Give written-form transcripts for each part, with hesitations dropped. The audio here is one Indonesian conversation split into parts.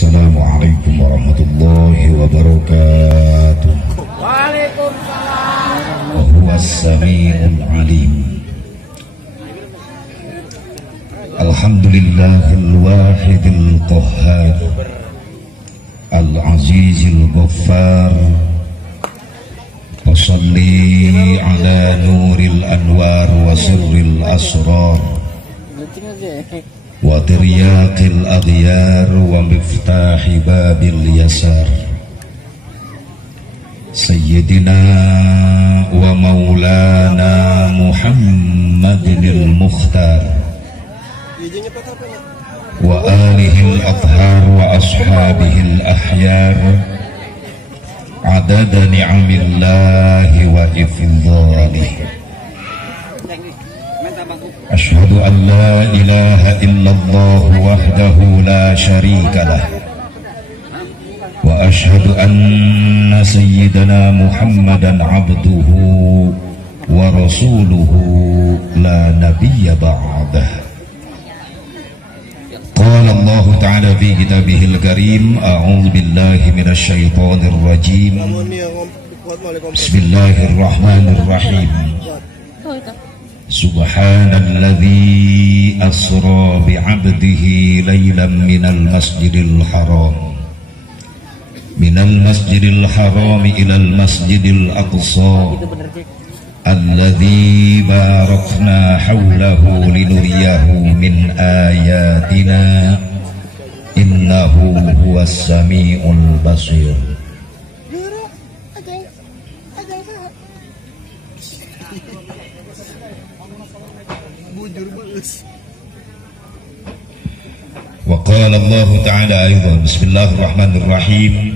Assalamualaikum warahmatullahi wabarakatuh. Waalaikumsalam. Wa huwas samiul alim. Alhamdulillahil wahidil qahhar, al-azizil ghaffar. Wassalli ala nuril anwar wa sirril asrar wa tiryaqil aghyar wa miftahi babil yasar. Sayyidina wa maulana Muhammadinil Mukhtar wa alihil athhar wa ashabihil ahyar adada ni'amillahi wa ifdhalih. Ashhadu an la ilaha illallah wahdahu la syarika lah wa ashhadu anna sayyidana Muhammadan abduhu wa rasuluhu la nabiyya ba'dah. Qala Allah ta'ala fi kitabihil karim, a'udzu billahi minasy syaithanir rajim. Bismillahirrahmanirrahim. Subhanalladzi asra bi'abdihi laylan minal masjidil haram ilal masjidil aqsa alladzi barakna hawlahu linuriyahu min ayatina innahu huwas samiul basir. Wa qala Allah ta'ala aidan, bismillahirrahmanirrahim,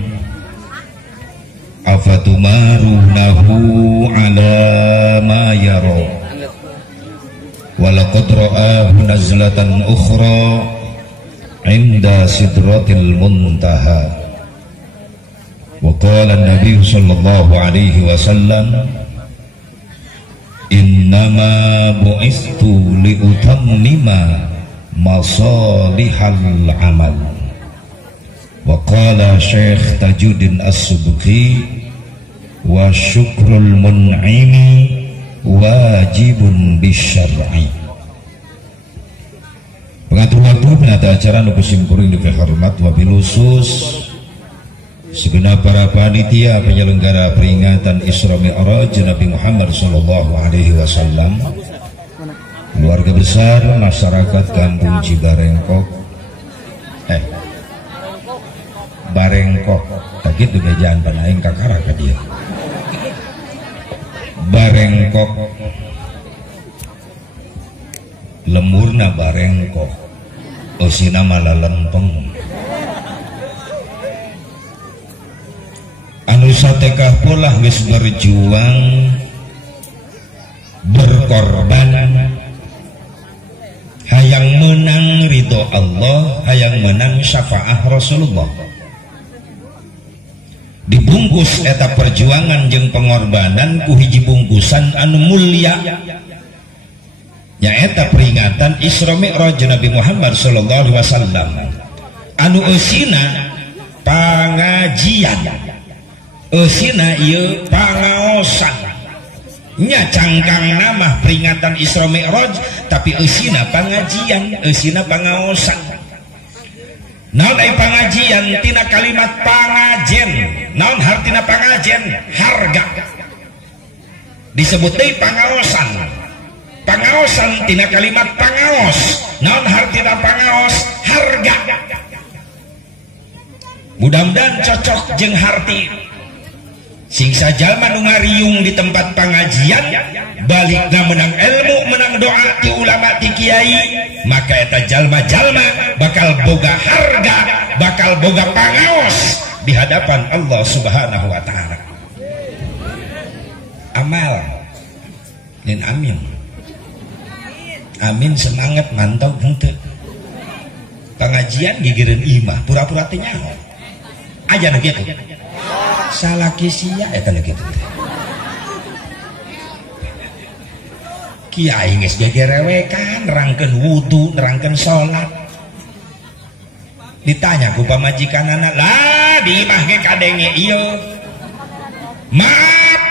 afatumarunahu ala ma yara wa laqad ra'ahu nazlatan ukhra 'inda sidratil muntaha. Wa qala an-nabiy sallallahu alaihi wasallam, innama bu'istu liutammima masalihal amal. Wa qala Syekh Tajuddin As-Subki, wa syukrul mun'imi wajibun bisyar'i. Pengatur waktu penata acara nu kusimkuring dihormat wabil khusus segenap para panitia penyelenggara peringatan Isra Mi'raj Nabi Muhammad sallallahu alaihi wasallam, keluarga besar masyarakat Kampung Cibarengkok, Barengkok, tak gitu gejaan panaing kakara ka dia. Barengkok, lemurna Barengkok, osina malah lempeng. Anu satekah pola geus berjuang, berkorban, hayang menang ridho Allah, hayang menang syafaah Rasulullah. Dibungkus eta perjuangan jeung pengorbanan ku hiji bungkusan anu mulia, nyaeta peringatan Isra Mi'raj Nabi Muhammad sallallahu alaihi wasallam, anu eusina pangajian, eusina ieu pangaosan. Nya cangkang nama peringatan Isra Mi'raj tapi eusina pangajian, eusina pangaosan. Naon ai pangajian tina kalimat pangajen, naon hartina pangajen? Harga. Disebut deui pangaosan. Pangaosan tina kalimat pangaos, naon hartina pangaos? Harga. Mudah-mudahan cocok jeung harti sing sajalma nu ngariung di tempat pangajian balikna menang ilmu, menang doa ti ulama ti kiai, maka eta jalma-jalma bakal boga harga, bakal boga pangaos di hadapan Allah Subhanahu wa ta'ala. Amal nin amin, amin semangat mantau henteu. Pengajian gigireun imah pura-pura teh nyaho aja na kitu. Salaki sia eta na kitu. Kiai geus gegerewekan nerangkeun wudu, nerangkeun salat. Ditanya ku pamajikanana, lah di imah ge kadenge ieu. Maaf,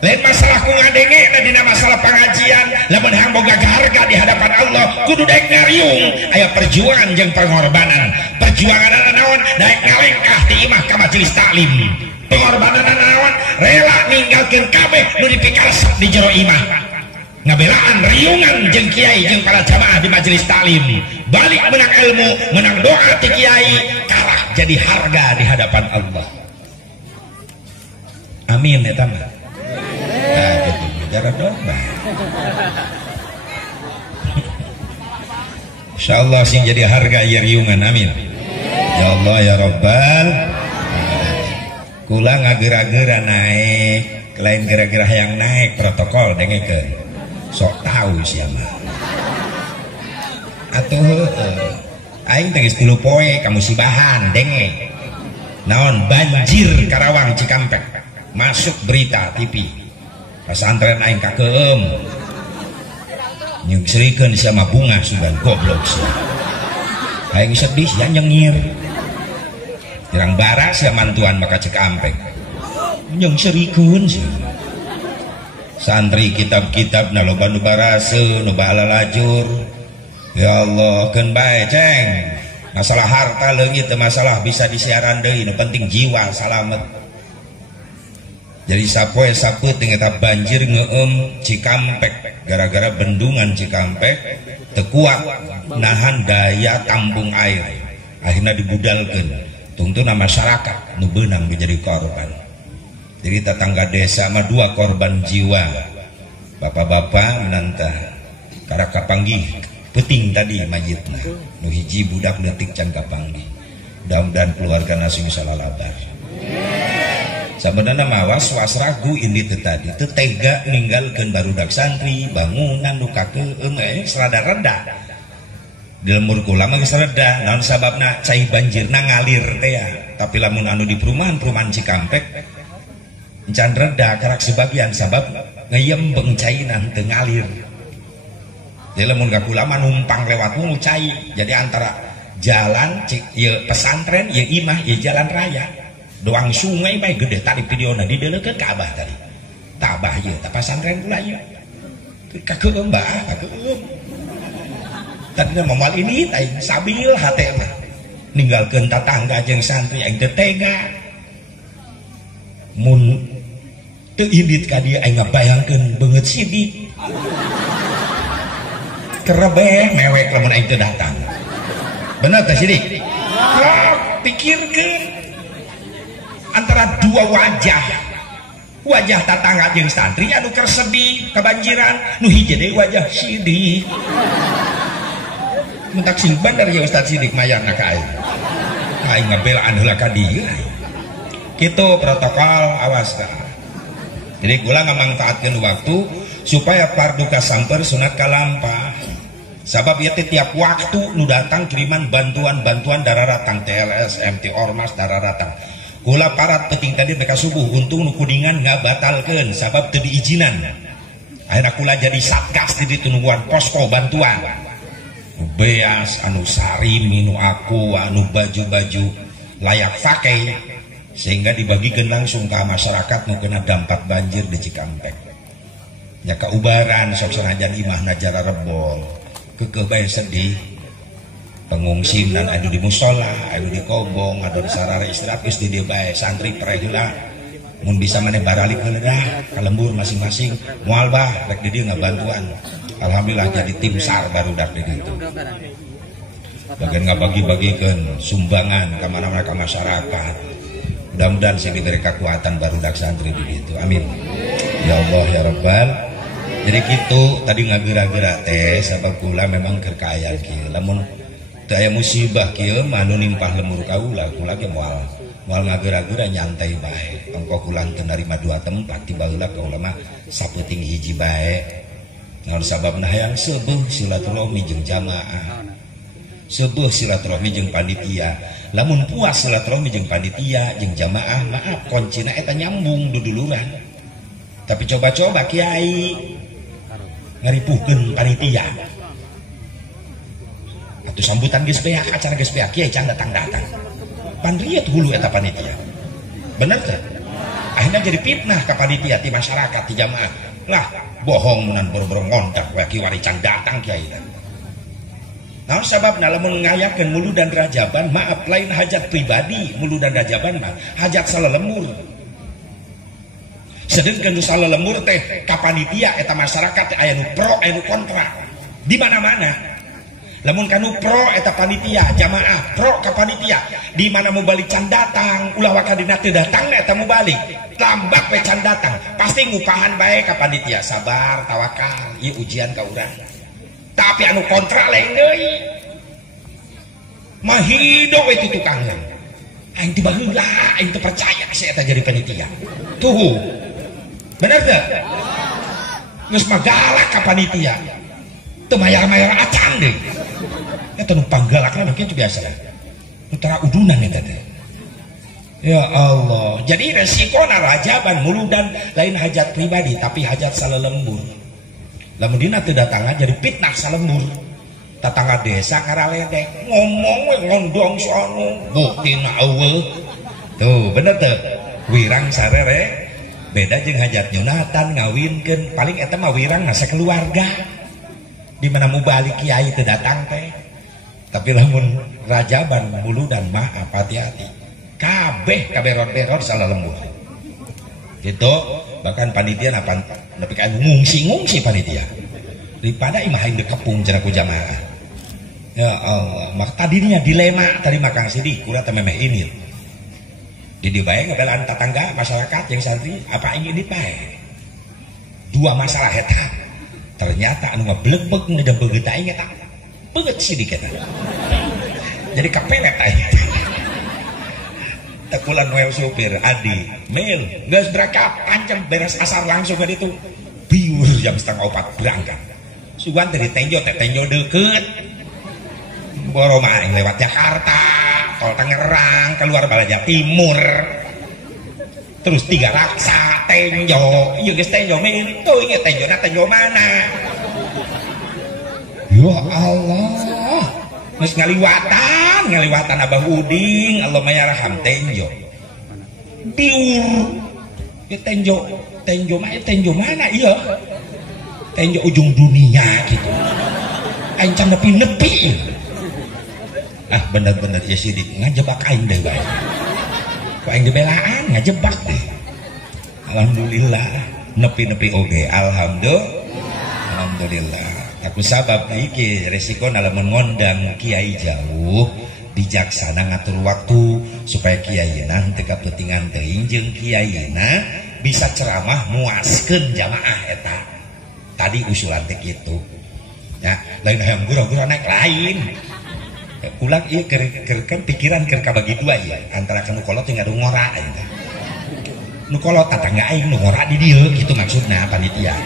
lain masalah ku ngadenge da dina masalah pengajian, lamun hayang boga harga di hadapan Allah kudu daek ngariung, aya perjuangan jeung pengorbanan. Perjuangan naon? Daek ngalengkah ti imah ka majelis taklim. Pengorbanan naon? Rela ninggalkeun kabeh nu dipikaresep di jero imah. Ngabelaan riungan jeung kiai jeung para jamaah di majelis taklim, balik menang ilmu, menang doa ti kiai, karah jadi harga di hadapan Allah. Amin ya tamah. Nah, betul bicara domba. Insyaallah sing jadi harga ya riungan, amin. Ya Allah ya Rabbal. Kula ngagera-gera naik, lain gara-gara yang naik protokol dengekeun. Sok tahu siapa atuh aing tengis 10 poe kamu sibahan denge naon banjir Karawang Cikampek masuk berita TV pesantren aing kakeum nyungsrikeun sama bunga sudah goblok sih aing sedih ya nyengir kirang bara sia mantuan maka Cikampek nyungsrikeun sih santri kitab-kitab na loba nu barase nu bahala lajur ya Allah keun bae ceng masalah harta leungit teu masalah bisa disiaran deui nu penting jiwa salamet jadi sapoe sapeuting eta banjir ngeueum Cikampek gara-gara bendungan Cikampek teu kuat nahan daya tampung air akhirna dibudalkeun tungtuna masyarakat nu beunang menjadi korban. Jadi tetangga desa mah 2 korban jiwa. Bapak-bapak menantah karena kapanggih peting tadi mayitna. Nu hiji budak leutik can kapanggih. Mudah-mudahan keluarga nasi bisa lalabar. Sabenerna mah was ragu ini teh tadi teu tega ninggalkeun barudak santri, bangunan nu kakeum serada-reda. Di lemur kula mah geus reda, naon sababna cai banjirna ngalir teh ya. Tapi lamun anu di perumahan Cikampek encan reda karak sebagian sabab ngeyembeng cainan teu ngalir. Jadi lamun kakula mah numpang lewat nu cai. Jadi antara jalan ieu pesantren, ieu imah, ieu jalan raya. Doang sungai bae gede tadi videona dideleukeun ka Abah tadi. Tah Abah ieu tah pesantren pula ieu. Kakeum Mbah, kakeum. Tadina momal ini teh sabil hate mah. Ninggalkeun tatangga jeung santri aing teu tega. Mun teu ibit ka dieu aing ngabayangkeun beungeut sidik. Kerebeh mewek lamun aing teu datang. Bener teh sidik? Pikirkeun antara 2 wajah tatangga jeung santri anu keur sedih kebanjiran, nu hiji deui wajah sidik. Mentak sing bener ya Ustaz Sidik mayarna ka aing. Aing ngabelaan heula ka dieu. Kitu protokol awas ka. Jadi kula ngamangfaatkeun waktu supaya fardu kasamper sunat kalampah. Sabab ieu teh tiap waktu nu datang kiriman bantuan dararatang TLS, MT Ormas dararatang. Kula parat penting tadi mereka subuh untung nu kudingan ngabatalkeun sabab teu diizinan. Akhirna kula jadi satgas di ditu nubuan posko bantuan. Beas anu sarimi nu aku anu baju-baju layak pakai sehingga dibagikan langsung ke masyarakat nu kena dampak banjir di Cikampek. Nya kaubaran sok sanajan imah najara rebol kekeh bae sedih pengungsi nan anu di musola anu di kobong anu di sarare istirahat geus di dieu bae santri perehula mun bisa maneh baralik heula dah ka lembur masing-masing moal bah rek di dieu ngabantuan. Alhamdulillah jadi tim SAR barudak di ditu. Bagian ngabagi-bagikeun sumbangan ka mana mereka masyarakat. Mudah-mudahan saya diberi kekuatan barudak santri di ditu. Amin. Ya Allah ya Rabbal. Jadi gitu tadi ngagera-gera teh sabab kula memang keur kaayaan kieu. Lamun teu aya musibah kieu anu nimpah lemur kaula, kula ge moal ngagera-gera nyantai bae. Engko kula teu narima 2 tempat tiba heula kaula mah sapeuting hiji bae. Naon sababna hayang seueuh silaturahmi jeung jamaah. Seueuh silaturahmi jeung panitia. Lamun puas silaturahmi jeung panitia jeung jamaah, maaf kuncina eta nyambung duduluran. Tapi coba-coba kiai ngaripuhkeun panitia. itu sambutan geus beak, acara geus beak, kiai can datang-datang pan riet hulu eta panitia bener teh akhirnya jadi fitnah ke panitia di masyarakat di jamaah lah bohong menan boro-boro ngontak we kiwari can datang kiai teh. Nah sababna lamun ngayakeun muludan rajaban maaf lain hajat pribadi muludan rajaban mah hajat salelembur. Sedengkeun nu salelembur teh ka panitia eta masyarakat teh aya nu pro aya nu kontra. Di mana-mana. Lamun kanu pro eta panitia jamaah pro ka panitia di mana mau balik can datang ulah wakadina teu datang eta mau balik lambak we can datang pasti ngupahan bae ka panitia sabar tawakal ieu ujian ka urang. Tapi anu kontra lain deui mah hidup itu tukangnya aing teu baheula aing teu percaya si eta jadi panitia tuh bener teu geus mah galak ka panitia teu mayar-mayar acan deui eta nu panggalakna mah kitu biasa nu tara udunan eta teh ya Allah. Jadi resiko rajaban muludan lain hajat pribadi tapi hajat salelembur. Lamun dina teu datangan jadi fitnah salembur. Tetangga desa ngaraledek ngomong we ngondong sono buktina eueuh. Tuh bener teu. Wirang sarere beda jeung hajat nyunatan ngawinkeun paling eta mah wirang nasa keluarga. Di mana mau balik kiai teu datang teh. Tapi lamun rajaban muludan maaf hati-hati. Kabeh kaberot-berot salelembur. Gitu bahkan panitia napan nepi ka ngungsi panitia daripada imah aing dekepung cenah ku jamaah ya Allah mak tadinya dilema tadi makang sidi kura teh memeh ini di bae ngabelaan tetangga masyarakat yang santri apa ingin dipae dua masalah eta ternyata anu ngablegbeg ngeudeuh begeut aing eta beut sidik eta jadi kapelet aing tekulan wae supir adi mil geus berangkat pancen beres asar langsung ke ditu biur jam 3:30 berangkat sugan dari tenjo teh tenjo deukeut boro mah lewat Jakarta tol Tangerang keluar Balaja Timur terus 3 Raksa tenjo ieu geus tenjo mil tuh inget tenjona tenjo mana ya Allah geus ngaliwatan Abah Uding Allah mayarham tenjo biur ya tenjo mana iya tenjo ujung dunia gitu aing can nepi ah bener-bener ya sidik ngajebak aing deh bae ku aing dibelaan ngajebak deh alhamdulillah nepi oge alhamdulillah aku sabab iki resiko lamun ngondang kiai jauh bijaksana ngatur waktu supaya kiayeuna teu kapentingan teuing jeung kiayeuna bisa ceramah muaskeun jamaah eta tadi usulan teh kitu ya lain hayang gura-gura naik lain ulang ieu keur pikiran keur kabagi dua ieu antara nu kolot jeung anu ngora eta nu kolot tetangga aing nu ngora di dieu kitu maksudna panitia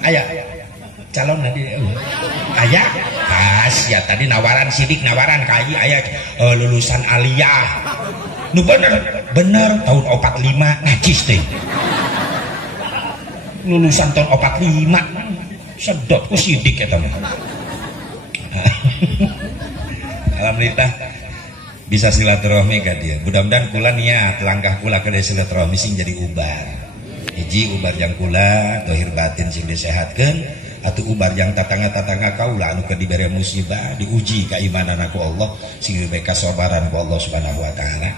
aya calon nanti ayah pas ya tadi nawaran sidik nawaran kai ayah lulusan aliyah nu bener tahun 45 najis teh lulusan tahun 45 sedot ku sidik eta mah alhamdulillah bisa silaturahmi ka dia mudah-mudahan kula niat langkah kula ke silaturahmi sing jadi ubar hiji ubar jang kula dohir batin sing disehatkeun atau ubar yang tatangga-tatangga kaula anu keur dibere musibah diuji keimanan aku Allah sing diberi kasabaran ku Allah Subhanahu wa taala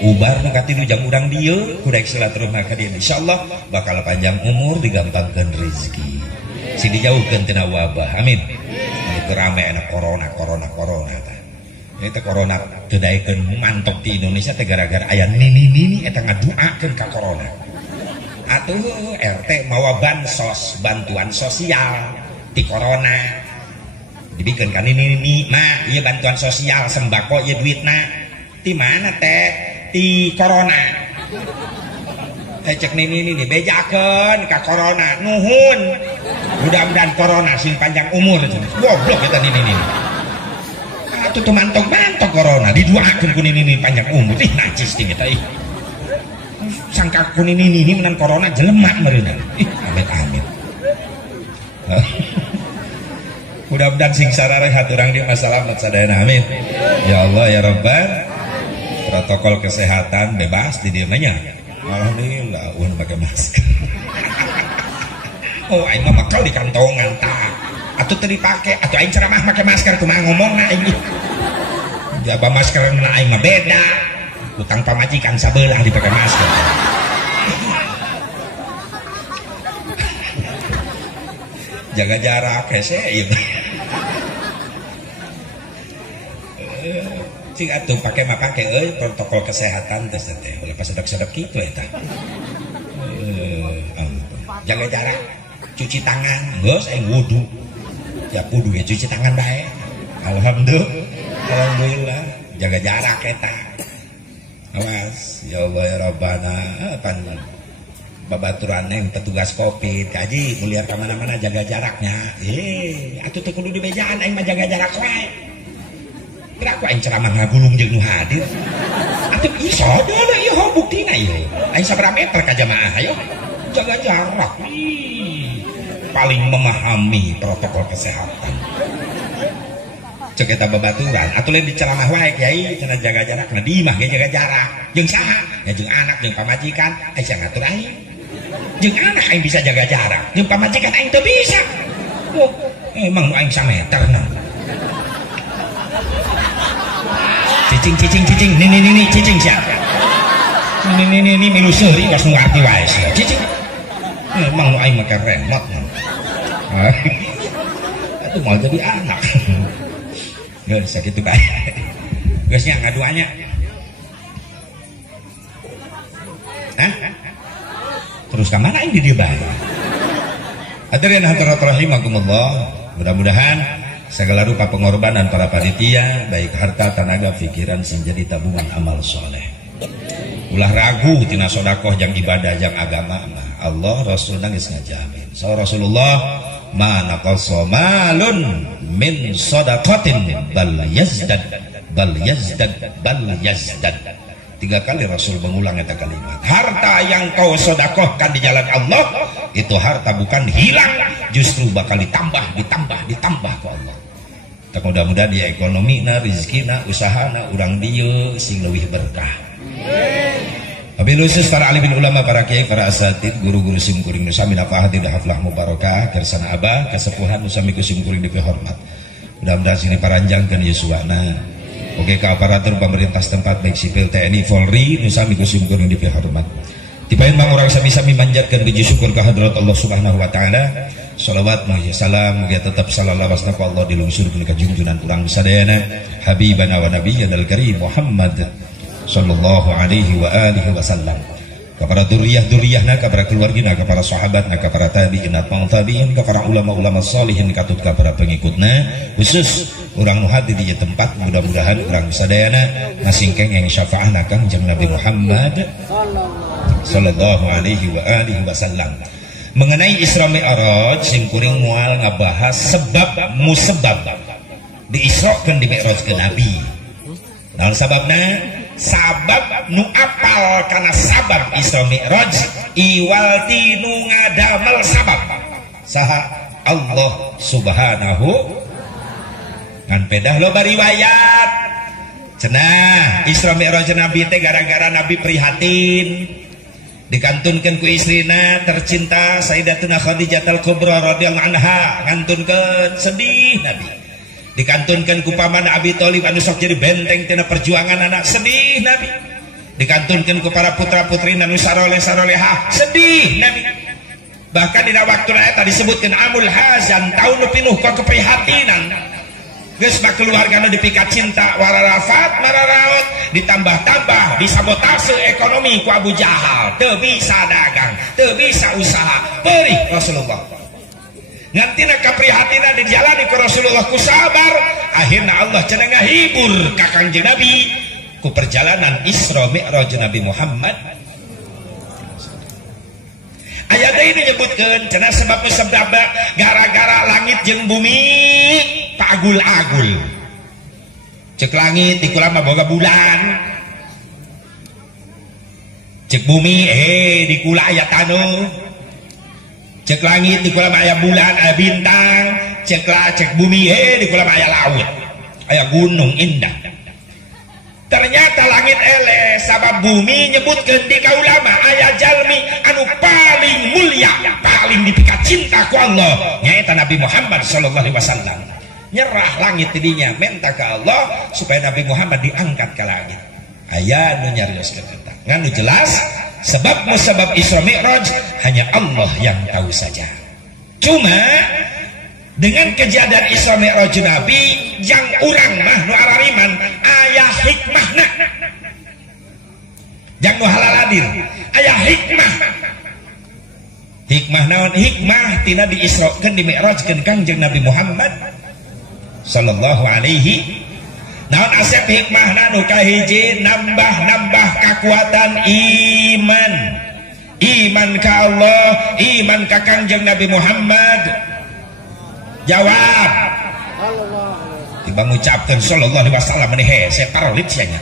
ubar nu katilu jang urang dieu kudu silaturahmi ka dieu insyaallah bakal panjang umur digampangkeun rezeki sing dijauhkeun tina wabah amin anu rame ana corona tah eta corona teu daekeun mantok di Indonesia teh gara-gara aya nini eta ngaduakeun ka corona atuh RT mawa bansos bantuan sosial di corona dibikin kan ini mah iya bantuan sosial sembako iya duitna di mana teh di corona cek ini bejakeun ka corona nuhun mudah-mudahan corona sing panjang umur goblok kita ini atuh tuh mantok corona diduakeun ku ini panjang umur ih najis ting eta ih sangka kuning ini menan corona jelemak meureunna ih amit Mudah-mudahan sing sarareh haturang di masalah sadayana amin. Ya Allah ya Rabbal. Protokol kesehatan bebas di dieunya. Alhamdulillah ulun pakai masker. Oh aing mah makal di kantongan tah. Atuh teu dipake, atuh aing ceramah make masker kumaha ngomongna aing. Jaba masker aing mah beda. Utang pamajikan sabelah dipake masker. Jaga jarak hese ieu. Cing atuh pake mah pake euy protokol kesehatan teh teh. Ulah pasedek-sedek kitu eta. Jaga jarak, cuci tangan, geus aing wudu. Ya kudu ya cuci tangan bae. Alhamdulillah. Jaga jarak eta. Awas, ya Allah ya Rabbana, pan babaturan yang petugas Covid, kaji muliar kemana-mana jaga jaraknya. Atuh teu kudu di bejaan aing mah jaga jarak wae. Kira aku aing ceramah ngagulung jeung nu hadir. Atuh ieu sadana ieu buktina ieu. Aing sabaraha meter ka jamaah ayo. Jaga jarak. Paling memahami protokol kesehatan. Cek eta babaturan, atuh lain diceramah wae Kiai cenah jaga jarak, nah di mah ge jaga jarak. Jeung saha? Ya jeung anak, jeung pamajikan, aya sing ngatur aing. Jeung anak aing bisa jaga jarak, jeung pamajikan aing teu bisa. Oh, emang aing sameterna. Cicing, ini cicing sia. Ini milu seuri geus ngarti wae sia. Cicing. Emang aing make remote. Itu mau jadi anak. Gak bisa gitu baik. Guysnya ngaduanya. Hah? Terus kemana ini dia baik? Hadirin hadirat rahimakumullah. Mudah-mudahan segala rupa pengorbanan para panitia, baik harta, tenaga, pikiran, sing jadi tabungan amal soleh. Ulah ragu tina sodakoh jang ibadah jang agama Allah Rasul nangis ngajamin. So Rasulullah ma naqasa malun min shadaqatin bal yazdad. 3 kali Rasul mengulang eta kalimat. Harta yang kau sedekahkan di jalan Allah itu harta bukan hilang, justru bakal ditambah ke Allah. Tak mudah-mudahan di ekonomina, rizkina, usahana urang dieu sing leuwih berkah. Wabil khusus para alimin ulama, para kiai, para asatid, guru-guru simkuring nusami nafahatin haflah mubarakah kersana abah kesepuhan nusami kusimkuring dipihormat. Mudah-mudahan sini paranjangkeun yuswana. Oke, ke aparatur pemerintah setempat baik sipil TNI Polri nusami kusimkuring dipihormat. Tibain mang orang sami-sami manjatkeun puji syukur ka hadrat Allah Subhanahu wa taala. Shalawat mugia salam mugia tetap sallallahu alaihi Allah dilungsurkeun ka junjunan urang sadayana habibana wa nabiyyana al-karim Muhammad sallallahu alaihi wa alihi wasallam. Kepada duriyah-duriyahna, kepada keluargina, kepada sahabatna, kepada tabi'in, tabi'in, kepada ulama-ulama salihin, katut kepada pengikutna, khusus orang nu hadi di tempat, mudah-mudahan orang sadayana ngasingkeng yang syafaatna Kangjeng Nabi Muhammad sallallahu alaihi wa alihi wasallam. Mengenai Isra Mi'raj simkuring moal ngabahas sebab musabab diisrokeun di Mi'rajkeun Nabi. Naon sababna? Sabab nu apal karena sabab Isra Mi'raj iwalti nu ngadamel sabab saha Allah Subhanahu ngan pedah lo bariwayat cenah Isra Mi'raj Nabi teh gara-gara Nabi prihatin dikantunkeun ku istrina tercinta Sayyidatuna Khadijatul Kubra radhiyallahu anha ngantunkeun sedih Nabi. Dikantunkan ku paman Abi Thalib anu sok jadi benteng tina perjuangan anak sedih Nabi. Dikantunkan ku para putra-putri anu saroleh-sarolehah sedih Nabi. Bahkan dina waktuna eta disebutkeun amul hazan taun nu pinuh ka keprihatinan. Geus mah keluargana dipikat cinta wararafat mararaot ditambah-tambah disabotase ekonomi ku Abu Jahal, teu bisa dagang, teu bisa usaha. Perih Rasulullah. Ngantina kaprihatinan dijalani ke Rasulullah ku sabar, akhirnya Allah cenah ngahibur ka Kangjeng Nabi ku perjalanan Isra Mi'raj Nabi Muhammad. Aya deui nyebutkeun cenah sebab musabab gara-gara langit jeung bumi paagul-agul. Cek langit di kula mah boga bulan. Cek bumi di kula aya tanuh. Cek langit di kolam aya bulan, aya bintang, cek bumi di kolam aya laut aya gunung indah. Ternyata langit ele sabab bumi nyebutkeun di kaulama aya jalmi anu paling mulia paling dipika cinta ku Allah nyaeta Nabi Muhammad sallallahu alaihi wasallam. Nyerah langit tidinya minta ke Allah supaya Nabi Muhammad diangkat ke langit. Aya nu nyarioskeun eta nganu jelas sebab musabab Isra Mi'raj hanya Allah yang tahu saja. Cuma dengan kejadian Isra Mi'raj Nabi yang urang mah nu arariman aya hikmahna. Jang nu halaladir aya hikmah. Hikmah naon? Hikmah tina diisrokeun di mi'rajkeun Kangjeng Nabi Muhammad sallallahu alaihi. Naon asep hikmahna nu kahiji nambah kekuatan iman. Iman ka Allah, iman ka Kangjeng Nabi Muhammad. Jawab. Tiba ngucapkeun sallallahu alaihi wasallam meni hese parolit sia nya.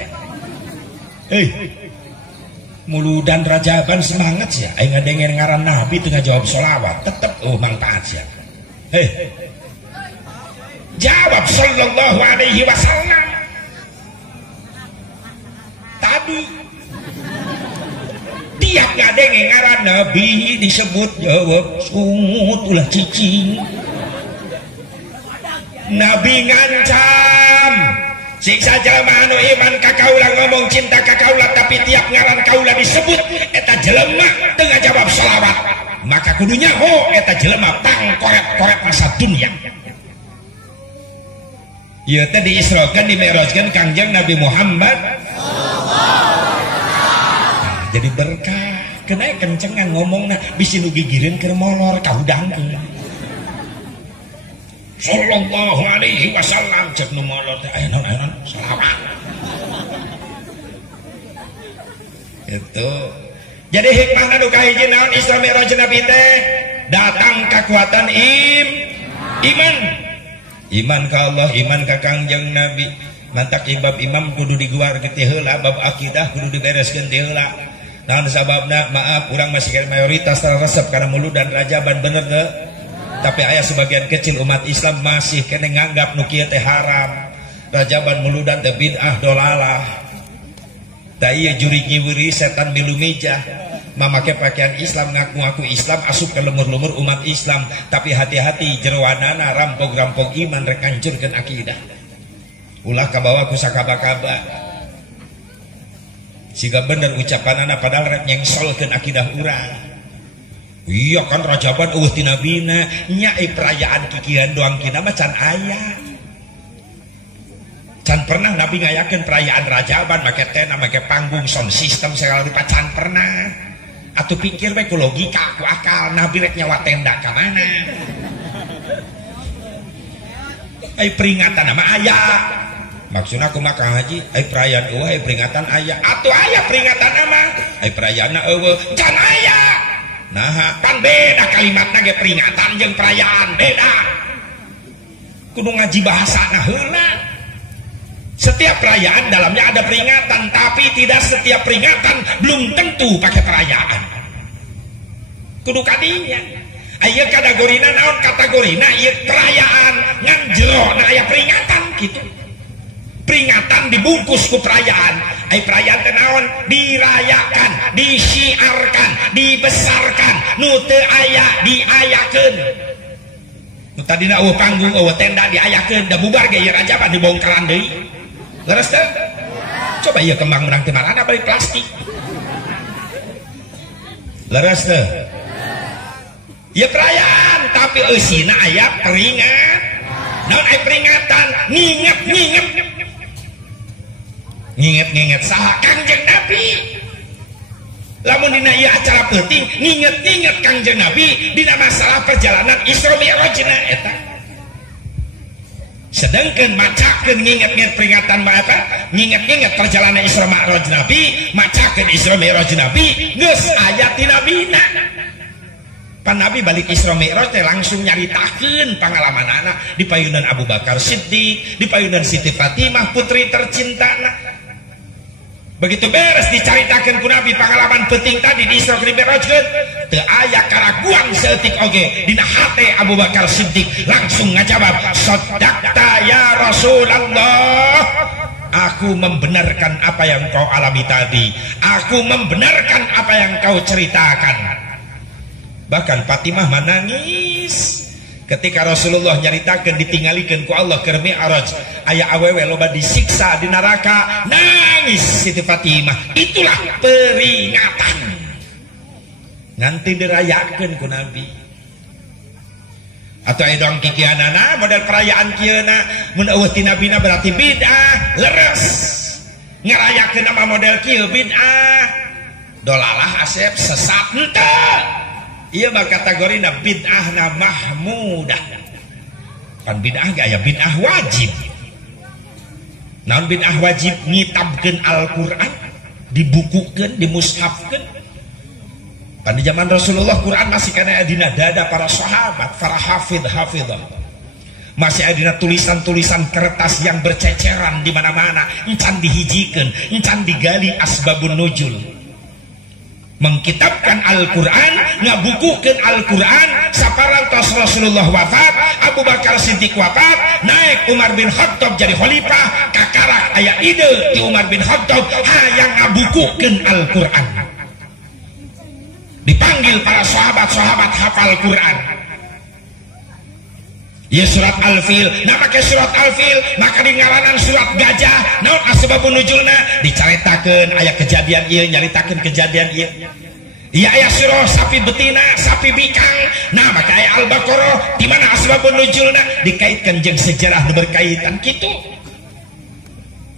Muludan rajaban semangat sia aing ngadengen ngaran nabi teu ngajawab sholawat tetep manfaat sia. Jawab sallallahu alaihi wasallam. Tadi tiap ngadenge ngaran nabi disebut jawab sungut ulah cicing. Nabi ngancam siksa jelema anu iman ka kaula ngomong cinta ka kaula tapi tiap ngaran kaula disebut eta jelema teu ngajawab sholawat maka kudu nyaho eta jelema pangkoret-koret masa dunia. Ieu teh diisrokeun dimi'rajkeun Kangjeng Nabi Muhammad. Jadi berkah kena kencengan ngomongna bisi nu gigireun keur molor kaudangkeun. Sallallahu alaihi wasallam cek nu molor teh aya naon selawat. Itu. Jadi hikmah nu kahiji naon Isra Mi'raj Nabi teh datang kekuatan iman. Iman ka Allah, iman ka Kangjeng Nabi. Mantak ibab imam kudu diguar ke heula, bab akidah kudu dibereskeun teh heula. Naon sababna? Maaf urang masih mayoritas resep karena mulut dan rajaban bener teu. Tapi aya sebagian kecil umat Islam masih kena nganggap nu kieu teh haram. Rajaban muludan teh bid'ah dolalah. Da ieu juri nyiwiri setan milu mijah. Mamake pakaian Islam ngaku-ngaku Islam asup ke lemur-lemur umat Islam, tapi hati-hati jeroanana rampok-rampok iman rek hancurkeun akidah. Ulah kabawa ku sakaba-kaba. Siga bener ucapanana padahal rek nyengsolkeun akidah urang. Iya kan rajaban eueuh ti nabina nya perayaan kikian doang kina mah can aya. Can pernah Nabi ngayakeun perayaan rajaban make tenda make panggung sound system segala rupa can pernah. Atuh pikir we ku logika ku akal Nabi rek nyawa tenda ka mana? Peringatan mah aya. Maksudna kumaha haji perayaan eueuh peringatan aya. Atuh aya peringatan mah perayaanna eueuh can aya. Nah, kan beda kalimatna ge peringatan jeung perayaan beda. Kudu ngaji bahasana heula. Setiap perayaan dalamnya ada peringatan, tapi tidak setiap peringatan belum tentu pakai perayaan. Kudu kadinya. Aya kategorina naon kategorina ieu perayaan ngan jero na aya peringatan gitu. Peringatan dibungkus ku perayaan. Perayaan teh naon? Dirayakan, disiarkan, dibesarkan. Nu teu aya diayakeun. Nu tadina eueuh panggung, eueuh tenda diayakeun, da bubar ge ieu rajaban dibongkaran deui. Leres teh? Coba ieu kembang menang teh marana balik plastik. Leres teh? Ieu perayaan tapi eusina aya peringat. Naon aya peringatan? Nginget-nginget. Nginget-nginget saha Kangjeng Nabi. Lamun dina ieu acara penting nginget-nginget Kangjeng Nabi dina masalah perjalanan Isra Mi'rajna eta. Sedengkeun macakeun nginget-nginget peringatan apa? Nginget-nginget perjalanan Isra Mi'raj Nabi, macakeun Isra Mi'raj Nabi geus aya ti nabina. Pan Nabi balik Isra Mi'raj teh langsung nyaritakeun pangalamanana di payunan Abu Bakar Siddiq, di payunan Siti Fatimah putri tercintana. Begitu beres dicaritakeun ku Nabi pengalaman penting tadi di Isra Mi'rajkeun, teu aya karaguan seeutik oge dina hate Abu Bakar Siddiq langsung ngajawab, "Shaddaqta ya Rasulullah." Aku membenarkan apa yang kau alami tadi. Aku membenarkan apa yang kau ceritakan. Bahkan Fatimah menangis ketika Rasulullah nyaritakeun ditingalikeun ku Allah keur Mi'raj, aya awewe loba disiksa di neraka, nangis Siti Fatimah. Itulah peringatan nanti dirayakeun ku Nabi. Atau edong kikianana model perayaan kieuna mun eueuh ti nabina berarti bid'ah, leres. Ngarayakeun nama model kieu bid'ah, dolalah asep sesat henteu. Ieu mah kategorina bid'ahna mahmudah. Kan bid'ah ge aya bid'ah wajib. Naon bid'ah wajib? Ngitabkeun Al-Qur'an, dibukukeun, dimushafkeun. Kan di zaman Rasulullah Quran masih kena adina dada para sahabat, para hafidh-hafidhah. Masih adina tulisan-tulisan kertas yang berceceran di mana-mana, encan dihijikeun, encan digali asbabun nuzul. Mengkitabkan Al-Quran, ngabukukeun Al-Quran, saparantos Rasulullah wafat, Abu Bakar Siddiq wafat, naik Umar bin Khattab jadi khalifah, kakarak aya ide di Umar bin Khattab hayang ngabukukeun Al-Quran. Dipanggil para sahabat-sahabat hafal Quran. Ya surat Al-Fil, nama ke surat Al-Fil, maka di ngaranan surat gajah. Naon asbabun nuzulna? Dicaritakeun aya kejadian ieu, nyaritakeun kejadian ieu. Ya aya surah sapi betina, sapi bikang. Nah, maka aya Al-Baqarah di mana asbabun nuzulna dikaitkan jeung sejarah berkaitan kitu.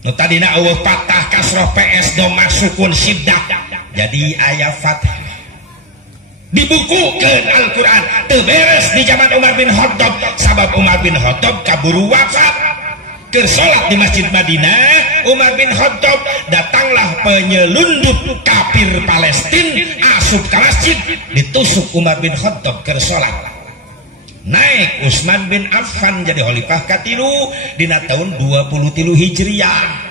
Nu tadina eueuh fathah kasroh PS dhamma sukun syiddah. Jadi aya fathah. Dibukukeun Al-Quran teu beres di zaman Umar bin Khattab, sabab Umar bin Khattab kaburu wafat. Keur salat di Masjid Madinah, Umar bin Khattab datanglah penyelundup kafir Palestina asup ke masjid, ditusuk Umar bin Khattab keur salat. Naik Utsman bin Affan jadi khalifah katilu dina tahun 23 Hijriah.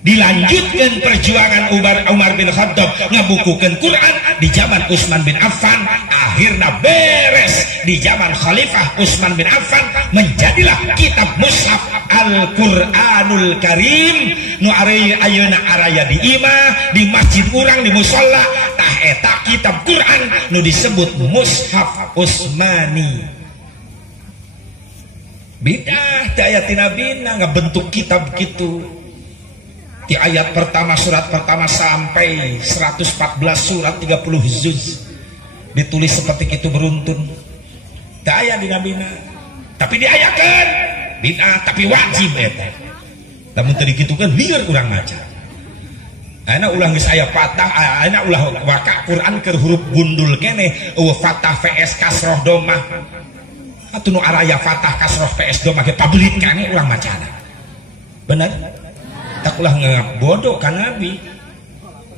Dilanjutkan perjuangan Umar bin Khattab ngabukukeun Quran di zaman Utsman bin Affan, akhirnya beres di zaman Khalifah Utsman bin Affan, menjadilah kitab mushaf Al-Qur'anul Karim nu ayeuna araya di imah di masjid urang di musalla, tah eta kitab Quran nu disebut mushaf Utsmani. Bidah teh aya tina bina ngabentuk kitab kitu. Di ayat pertama surat pertama sampai 114 surat 30 juz ditulis seperti itu beruntun. Teu aya dina bina, tapi diayakeun bid'ah tapi wajib eta. Lamun teu dikitukeun lieur urang maca. Ayeuna ulah geus aya fatah, ayeuna ulah waka Quran keur huruf gundul keneh, eueuh fatah VS kasroh dhammah. Atuh nu araya fatah kasroh VS dhammah ge pabelit kange urang macana. Bener? Tak ulah ngangap bodoh kan Nabi.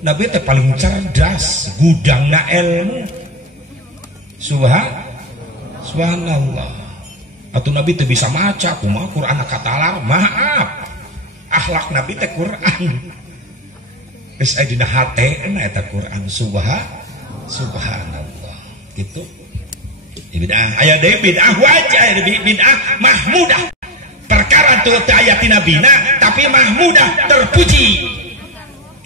Nabi teh paling cerdas, gudangna ilmu. Subhanallah. Atuh Nabi teh bisa maca, kumaha Quran katalar, maaf. Akhlak Nabi teh Quran. Geus aya dina hatena eta Quran. Subhanallah. Gitu. Bid'ah aya deui bid'ah wajib, aya bid'ah mahmudah. Perkara tu ayat nabina tapi mahmudah terpuji.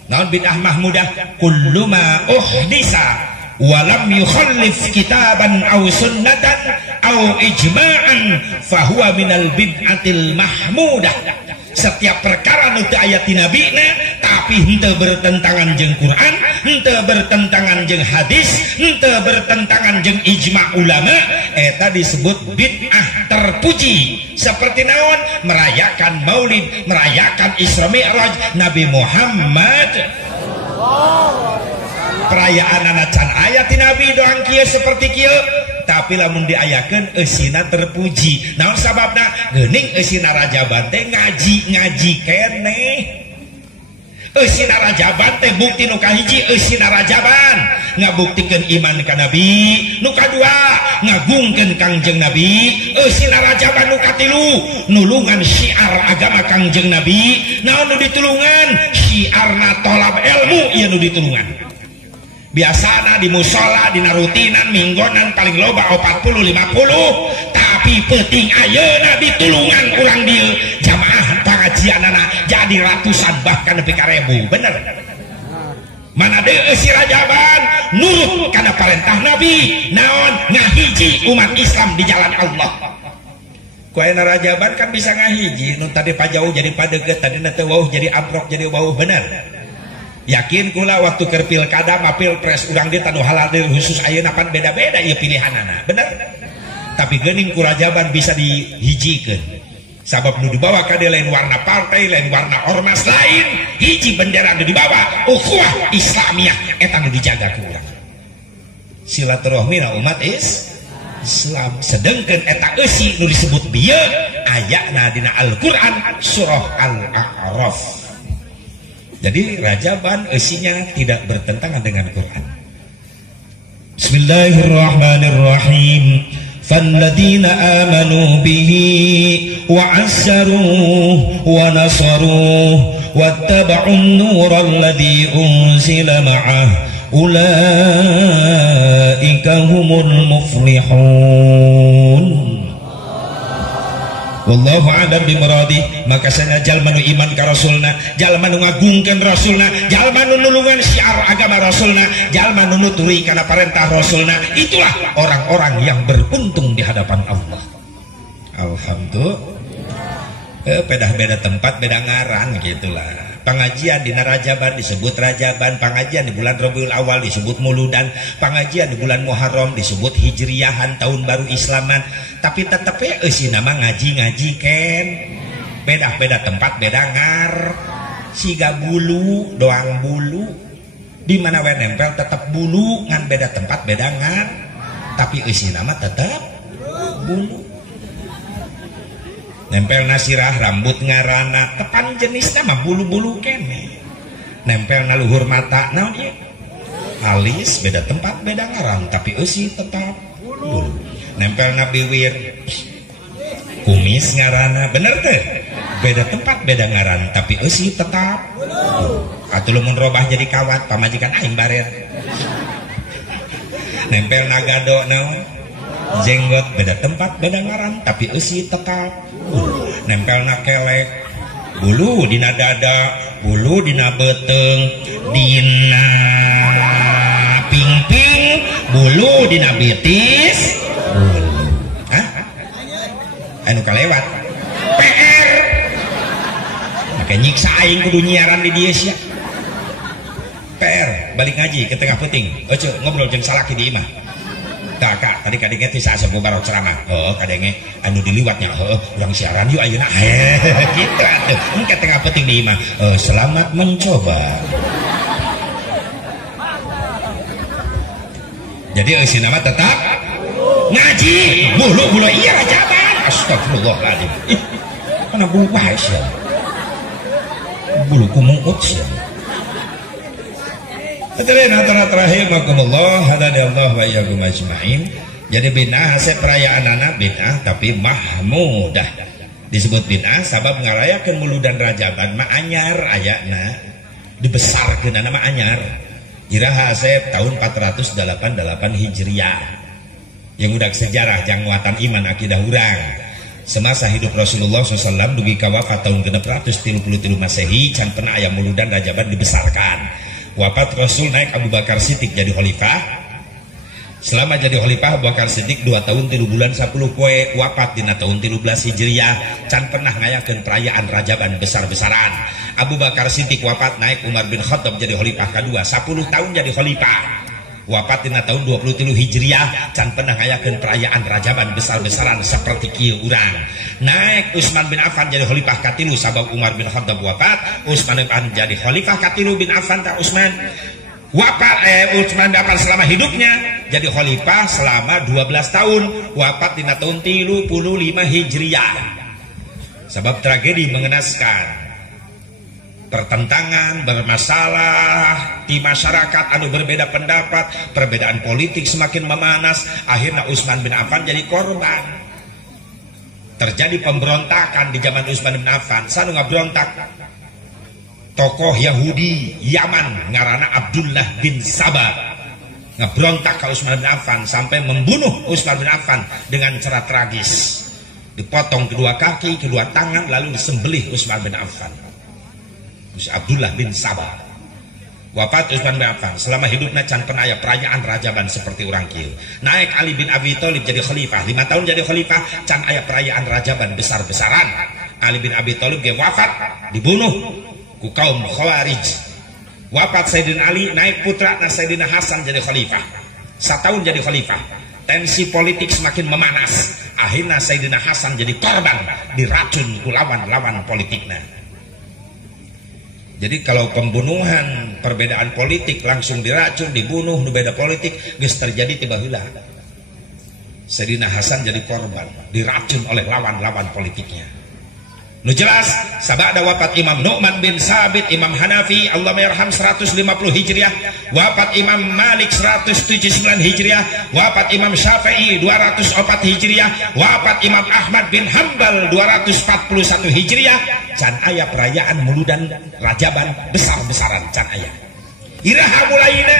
Naon bid'ah mahmudah? Kullu ma uhdisa wa lam yukhallif kitaban aw sunnatan aw ijma'an fahuwa minal bid'atil mahmudah. Setiap perkara nu teu aya tina nabina tapi henteu bertentangan jeung Quran, henteu bertentangan jeung hadis, henteu bertentangan jeung ijma ulama, eta disebut bid'ah terpuji. Seperti naon? Merayakan Maulid, merayakan Isra Mi'raj Nabi Muhammad. Perayaan can aya ti Nabi doang kieu seperti kieu, tapi lamun diayakeun eusina terpuji. Naon sababna? Geuning eusina rajaban teh ngaji keneh. Eusina rajaban teh bukti nu kahiji eusina rajaban ngabuktikeun iman ka Nabi, nu kadua ngagungkeun Kangjeng Nabi, eusina rajaban nu katilu nulungan syiar agama Kangjeng Nabi. Naon nu ditulungan? syiarna tolab ilmu ieu nu ditulungan. Biasana di musola dina rutinan minggonan paling loba 40 50, tapi penting ayeuna ditulungan urang dieu jamaah pengajianana jadi ratusan bahkan nepi ka 1000. Bener. Mana deui si Rajaban nurut kana parentah Nabi naon ngahiji umat Islam di jalan Allah. Ku ayeuna Rajaban kan bisa ngahiji nu tadi pajauh jadi padeugeut tadi teh wauh jadi amprok jadi wauh. Bener. Yakin kula waktu keur pilkada mah pilpres urang dieu tanu halal khusus ayeuna pan beda-beda ieu pilihanana. Bener. Tapi geuning ku Rajaban bisa dihijikeun. Sabab nu dibawa ka dieu lain warna partai, lain warna ormas, lain hiji bendera nu dibawa ukhuwah Islamiyah eta nu dijaga ku urang. Silaturahmina umat Islam sedengkeun eta eusi nu disebut bieu ayatna dina Al-Qur'an surah Al-A'raf. Jadi Rajaban eusinya tidak bertentangan dengan Quran. Bismillahirrahmanirrahim. فالذين آمنوا به وعزروه ونصروه واتبعوا النور الذي أنزل معه أولئك هم المفلحون. Wallahu a'lam bimuradi. Maka sana jalma nu iman ka rasulna, jalma nu ngagungkeun rasulna, jalma nu nulungan syiar agama rasulna, jalma nu nuturi kana parentah rasulna, itulah orang-orang yang beruntung di hadapan Allah. Alhamdulillah. Pedah beda tempat beda ngaran gitulah. Pengajian di Rajaban disebut Rajaban, pengajian di bulan Rabiul Awal disebut Muludan, pengajian di bulan Muharram disebut Hijriyahan, tahun baru Islaman. Tapi tetep ya eusi nama ngaji-ngaji ken. Beda-beda tempat beda ngar. Siga bulu, doang bulu. Di mana we nempel tetep bulu, ngan beda tempat beda ngar. Tapi eusi nama tetep bulu. Nempel nasirah rambut ngarana tepan jenis nama bulu-bulu kene. Nempel naluhur mata naon ieu? Alis beda tempat beda ngaran tapi eusi tetap bulu. Nempel na biwir kumis ngarana bener teh? Beda tempat beda ngaran tapi eusi tetap bulu. Atuh lamun robah jadi kawat pamajikan aing barer. Nempel na gado naon? Jenggot beda tempat beda ngaran tapi eusi tetap bulu. Nempel na kelek bulu dina dada, bulu dina beteng, dina pingping, bulu dina betis, bulu. Hah? Anu kalewat PR. Maka nyiksa aing kudu nyiaran di dieu sia. PR balik ngaji ke tengah peuting. Eueuh ngobrol jeung salaki di imah. Kak, tadi kadenge teh saasa bubarok ceramah. Kadenge anu diliwatnya, urang siaran yuk ayeuna. Gitu atuh. Engke tengah penting di imah. Selamat mencoba. Jadi eusi nama tetap ngaji. Bulu iya Rajaban. Astagfirullahaladzim. Kana bulu wae sia. Bulu kumungut sia. Rahimakumullah hadadallahu wa iyyakum ajmain. Jadi bid'ah ase perayaan anak bid'ah tapi mahmudah. Disebut bid'ah sabab ngarayakeun Muludan Rajaban mah anyar ayana dibesarkeun nama anyar. Iraha ase tahun 488 Hijriah. Yang udah sejarah jang nguatan iman akidah urang. Semasa hidup Rasulullah SAW dugi ka wafat tahun 633 Masehi can pernah aya Muludan Rajaban dibesarkan. Wafat Rasul naik Abu Bakar Siddiq jadi khalifah. Selama jadi khalifah Abu Bakar Siddiq 2 tahun 3 bulan 10 poe wafat dina tahun 13 Hijriah can pernah ngayakeun perayaan Rajaban besar-besaran. Abu Bakar Siddiq wafat naik Umar bin Khattab jadi khalifah kedua 10 tahun jadi khalifah. Wafat dina tahun 23 Hijriah can pernah ngayakeun perayaan Rajaban besar-besaran seperti kieu urang. Naik Utsman bin Affan jadi khalifah katilu sabab Umar bin Khattab wafat, Utsman bin Affan jadi khalifah katilu bin Affan ta Utsman. Wafat Utsman bin Affan selama hidupnya jadi khalifah selama 12 tahun, wafat dina tahun 35 Hijriah. Sebab tragedi mengenaskan. Pertentangan bermasalah di masyarakat anu berbeda pendapat, perbedaan politik semakin memanas, akhirnya Utsman bin Affan jadi korban. Terjadi pemberontakan di zaman Utsman bin Affan. Sanu ngabrontak tokoh Yahudi Yaman ngarana Abdullah bin Sabah ngebrontak ke Utsman bin Affan sampai membunuh Utsman bin Affan dengan cara tragis. Dipotong kedua kaki, kedua tangan, lalu disembelih Utsman bin Affan. Abdullah bin Sabah. Wafat Utsman bin Affan. Selama hidupnya can pernah aya perayaan rajaban seperti orang kieu. Naik Ali bin Abi Thalib jadi khalifah. 5 tahun jadi khalifah, can aya perayaan rajaban besar-besaran. Ali bin Abi Thalib ge wafat, dibunuh ku kaum Khawarij. Wafat Sayyidina Ali, naik putra Sayyidina Hasan jadi khalifah. 1 tahun jadi khalifah. Tensi politik semakin memanas. Akhirnya Sayyidina Hasan jadi korban, diracun ku lawan-lawan politiknya. Jadi kalau pembunuhan, perbedaan politik langsung diracun, dibunuh, nu beda politik, geus terjadi tiba heula. Sayyidina Hasan jadi korban, diracun oleh lawan-lawan politiknya. Nu jelas, sabada wafat Imam Nu'man bin Sabit, Imam Hanafi, Allah merham 150 Hijriah, wafat Imam Malik 179 Hijriah, wafat Imam Syafi'i 204 Hijriah, wafat Imam Ahmad bin Hambal 241 Hijriah, can aya perayaan muludan rajaban besar-besaran can aya. Iraha mulaina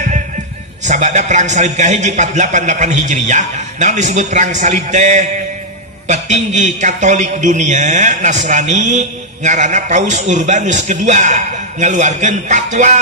sabada perang salib kahiji 488 Hijriah, naon disebut perang salib teh? Petinggi Katolik dunia Nasrani ngarana Paus Urbanus kedua ngeluarkan fatwa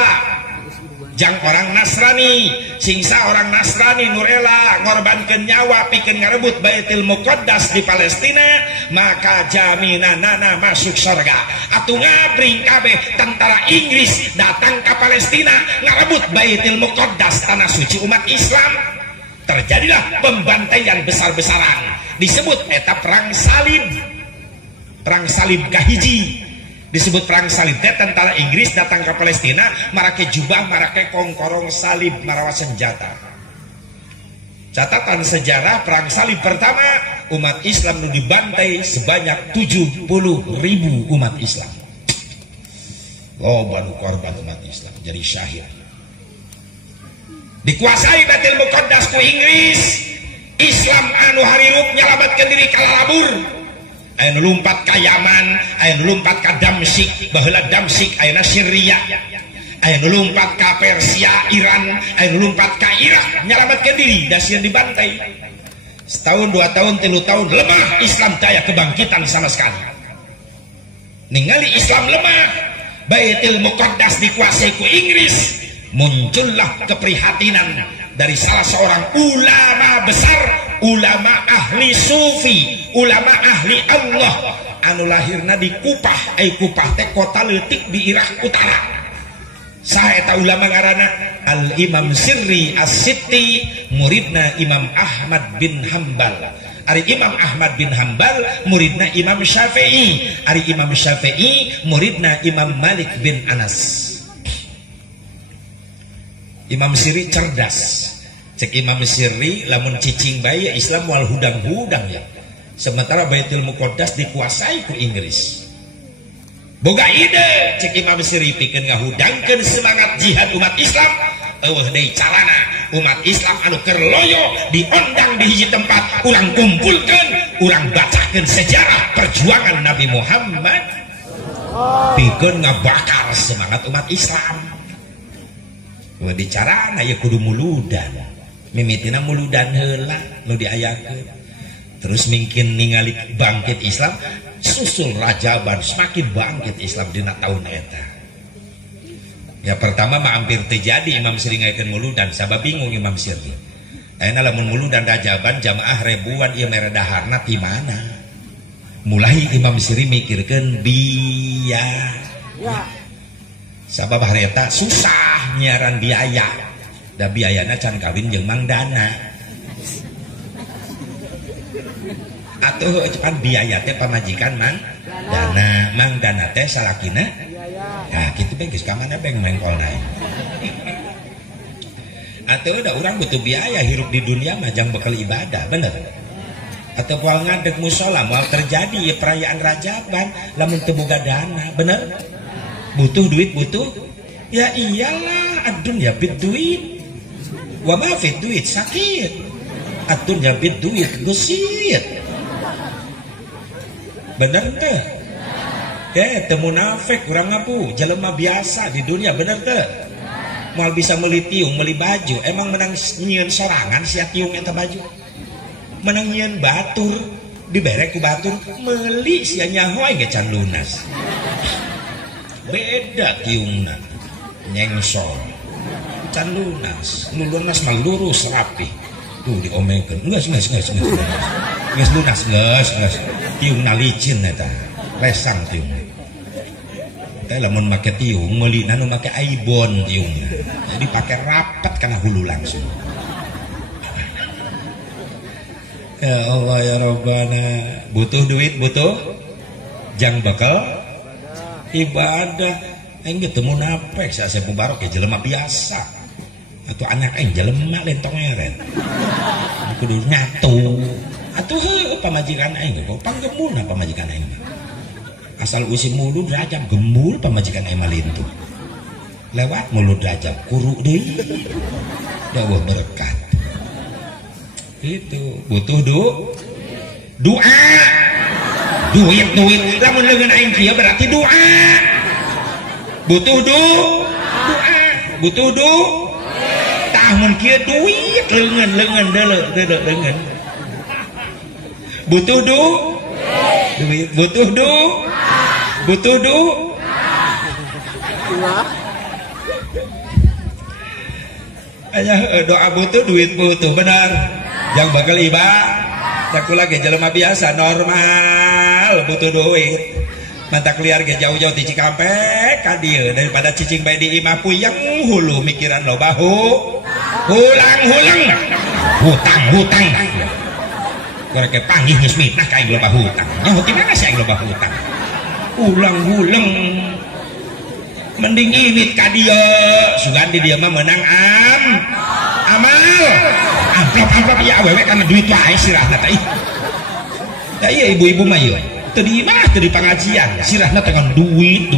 jang orang Nasrani singsa orang Nasrani nurela ngorbankan nyawa pikeun ngarebut Baitul Muqaddas di Palestina maka jaminanana masuk surga. Atuh ngabring kabeh tentara Inggris datang ke Palestina ngarebut Baitul Muqaddas tanah suci umat Islam. Terjadilah pembantaian besar-besaran, disebut eta perang salib kahiji, disebut perang salib teh tentara Inggris datang ke Palestina marake jubah, marake kongkorong salib, marawa senjata. Catatan sejarah perang salib pertama umat Islam nu dibantai sebanyak 70.000 umat Islam. Loba nu korban umat Islam jadi syahid. Dikuasai Baitul Muqaddas ku Inggris. Islam anu harirup nyalamatkeun diri ka lalabur. Aya nu lumpat ka Yaman, aya nu lumpat ka Damsyik, baheula Damsyik ayeuna Syria. Aya nu lumpat ka Persia, Iran, aya nu lumpat ka Irak, nyalamatkeun diri da sieun dibantai. Setahun, 2 tahun, 3 tahun lemah Islam daya kebangkitan sama sekali. Ningali Islam lemah, Baitul Muqaddas dikuasai ku Inggris. Muncullah keprihatinan dari salah seorang ulama besar, ulama ahli sufi, ulama ahli Allah anu lahirna di Kupah, Kupah teh kota leutik di Irak Utara. Saha eta ulama ngaranna Al-Imam Sirri As-Sitti, muridna Imam Ahmad bin Hambal. Ari Imam Ahmad bin Hambal muridna Imam Syafi'i, ari Imam Syafi'i muridna Imam Malik bin Anas. Imam Sirri cerdas, cek Imam Sirri lamun cicing bayi Islam wal hudang-hudang ya. Sementara Baitul Muqaddas dikuasai ku Inggris. Boga ide cek Imam Sirri pikeun ngahudangkeun semangat jihad umat Islam. Eueuh deui carana umat Islam anu keur loyo diondang di hiji tempat, urang kumpulkeun, urang bacakeun sejarah perjuangan Nabi Muhammad pikeun ngabakar semangat umat Islam. Bicara ya kudu muludan, mimitina muludan heula nu diayakeun. Terus mungkin ningali bangkit Islam, susul rajaban semakin bangkit Islam dina taun eta. Ya pertama mah hampir terjadi Imam Sirri ngayakeun muludan, sabab bingung Imam Sirri. Ayeuna lamun muludan rajaban jamaah ribuan ieu mere daharna ti mana? Mulai Imam Sirri mikirkeun biaya. Sabab hari eta susah nyiaran biaya, da biayana can kawin jeung Mang Dana. Atuh cepat biaya teh pamajikan Mang Dana, Mang Dana teh salakina. Nah, kitu beng geus ka mana beng mengkolna. Atuh da urang butuh biaya hirup di dunia mah jang bekal ibadah, bener. Atau moal ngadeg musola, moal terjadi perayaan rajaban lamun teu boga dana, bener? Butuh duit, butuh ya iyalah, adun ya bid duit wa ma fit duit sakit, adun ya bid duit gesit, bener teh? temu munafik kurang ngapu jelema biasa di dunia bener teh mau bisa meuli tiung meuli baju emang menang nyieun sorangan sia tiung eta baju menang nyieun batur dibere ku batur meuli sia nyahoy ge can lunas beda tiungna nyengsol can lunas mah lurus rapi tuh diomekeun geus lunas geus tiungna licin eta lesang tiung teh lamun make tiung meulina nu make aibon tiungna jadi pakai rapet kana hulu langsung. Ya Allah ya Rabbana, butuh duit butuh jang bakal ibadah aing ge teu munafik saya mubarok ya jelema biasa atuh anak aing jelema lentong eren kudu nyatu atuh heuh pamajikan aing kok panggemulna pamajikan aing asal usi mulut derajat gembul pamajikan aing mah lintuh lewat mulut derajat kuru deui dawuh berkat itu butuh doa duit lamun leungeun aing kieu berarti doa butuh tahun kieu duit leungeun leungeun butuh duit butuh doa butuh duit butuh benar yang bakal ibadah sakulah ge jelema biasa normal butuh duit mantak liar ge jauh-jauh di Cikampek ka dieu daripada cicing bae di imah puyeng hulu mikiran loba hulang hutang korek panggih geus mitnah ka aing loba hutang nyaho ti mana sih aing loba hutang ulang huleng mending iwit ka dieu sugan di dieu mah meunang amal amplop ya awewe kana duit wae sirahna teh da ieu ibu-ibu mah ieu teu di imah teu di pangajian sirahna teh ngan duit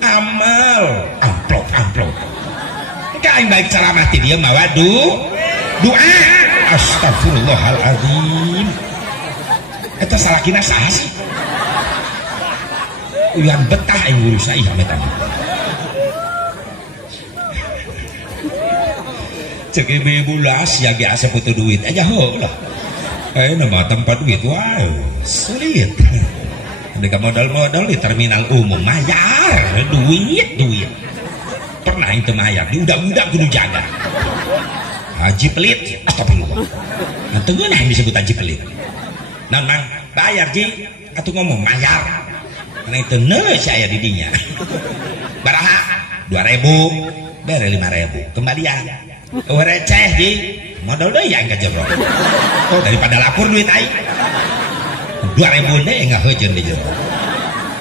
amal amplop ka aing baik ceramah ti dieu mawa doa astagfirullahaladzim eta salakina saha sih uyan betah aing ngurus ieu meta cek ibu-ibu las ya ge asa butuh duit aja heuh nama tempat duit wah sulit ada modal di terminal umum mayar duit pernah yang temayar di udah kudu jaga haji pelit astagfirullah nanti ngeunah disebut haji pelit nah mang bayar ji atuh ngomong mayar karena itu saya di dinya baraha 2.000 bere 5.000 kembalian receh ji modal deh yang gak jebol oh daripada lapor duit aing 2.000 deh nggak hujan di jero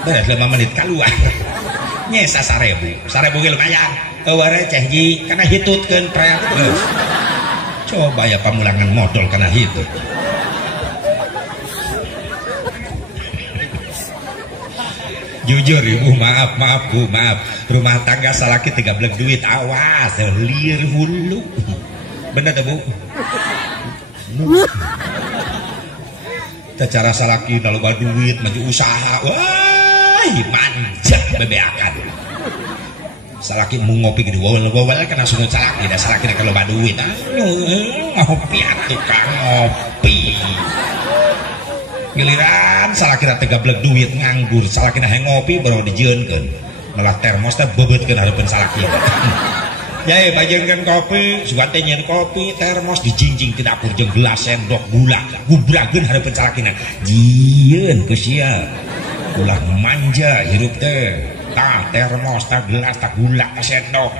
beres 5 menit keluar nyesa 1.000 ge lumayan receh ji karena hitutkeun prek coba ya pamulangan modal karena hitut jujur ibu maaf rumah tangga salaki 13 duit awas lir hulu bener tuh bu cara salaki kalau bawa duit maju usaha wah manja bebeakan salaki mau ngopi gitu wawal kan langsung salaki dah salaki kalau bawa duit ngopi atuh kang ngopi giliran salakina 13 duit nganggur salakina hayang ngopi baru dijieunkeun malah termos teh bebeutkeun hareupeun salakina ya bajeungkeun kopi sugan teh nyieun kopi termos dijinjing ti dapur jeung gelas sendok gula gubrageun hareupeun salakina jieun geus sia ulah manja hirup teh tah termos tah gelas tah gula tah sendok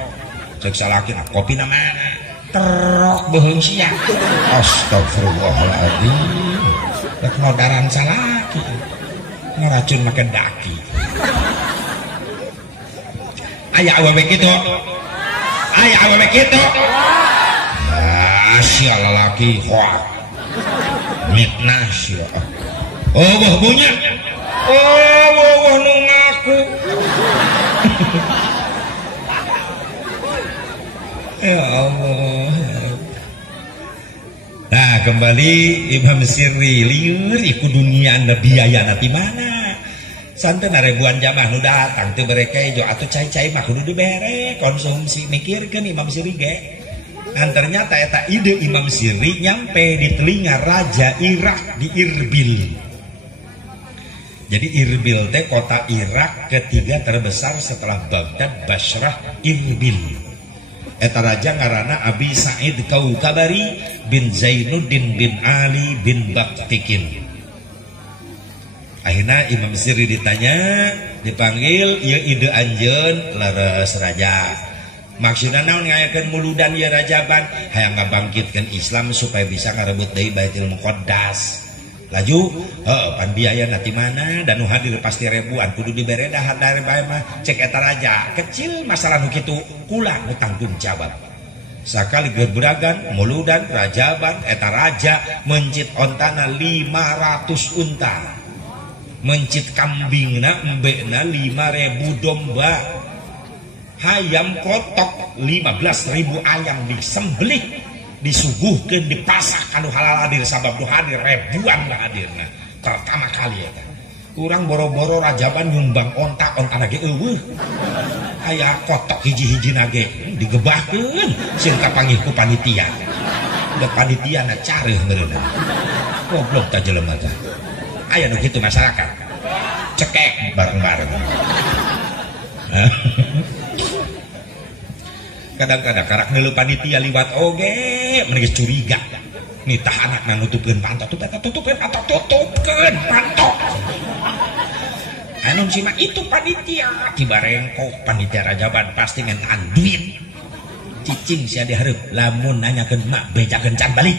ceuk salakina kopina mana terok beuheung sia astagfirullahaladzim ngodaran salaki ngeracun makan daki aya awewe kitu sia lalaki hoak mitnah sia oh bunya oh nu ngaku ya Allah. Nah kembali Imam Sirri liur iku dunia anda biaya nanti mana santen ribuan jamaah nu datang teu mereka jo atuh cai-cai mah kudu dibere konsumsi mikirkeun Imam Siri ge. Ternyata eta ide Imam Siri nyampe di telinga Raja Irak di Irbil. Jadi Irbil teh kota Irak ketiga terbesar setelah Baghdad, Basrah, Irbil. Eta raja ngaranna Abi Sa'id Kaukabari bin Zainuddin bin Ali bin Baktikin. Akhirnya Imam Siri ditanya, dipanggil, ieu ide anjeun leres raja. Maksudna naon ngayakeun muludan ieu rajaban, hayang ngabangkitkeun Islam supaya bisa ngarebut deui Baitul Muqaddas. Laju, pan biayana ti mana dan nu hadir pasti ribuan kudu dibere dahar dari bae mah cek eta raja. Kecil masalah nu kitu kula nu tanggung jawab. Sakali gerberagan muludan rajaban eta raja mencit ontana 500 unta. Mencit kambingna embekna 5.000 domba, hayam kotok 15.000 ayam disembelih, disuguhkeun dipasak anu halal hadir sabab nu hadir ribuan lah hadirna pertama kali eta. Urang boro-boro rajaban nyumbang onta-onta lagi eueuh, aya kotok hiji-hijina ge digebahkeun sing kapanggih ku panitia. Da panitiana careuh meureunna. Goblok ta jelema teh. Aya nu kitu masyarakat cekek bareng-bareng. Kadang-kadang karak neuleuh panitia liwat oge meungeus curiga. Nitah anakna nutupkeun pantot, tutupkeun pantot. Anu sima itu panitia dibarengkok panitia rajaban pasti ngentaan duit. Cicing sia dihareup lamun nanyakeun mak bejakeun can balik.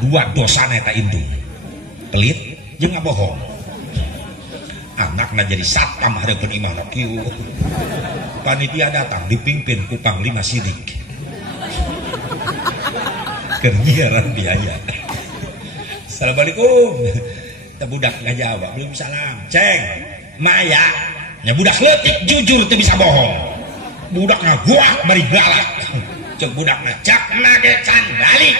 Dua dosana eta indung. Pelit jeung ngabohong. Anakna jadi satpam hareupeun imam kieu. Panitia datang dipimpin ku Panglima Sidik. Kenyiaran biaya. Assalamualaikum. Teu budak ngajawab, belum salam. Ceng, Maya, nya budak leutik jujur teu bisa bohong. Budak ngaguak bari galak. Cek budakna cak nage can balik.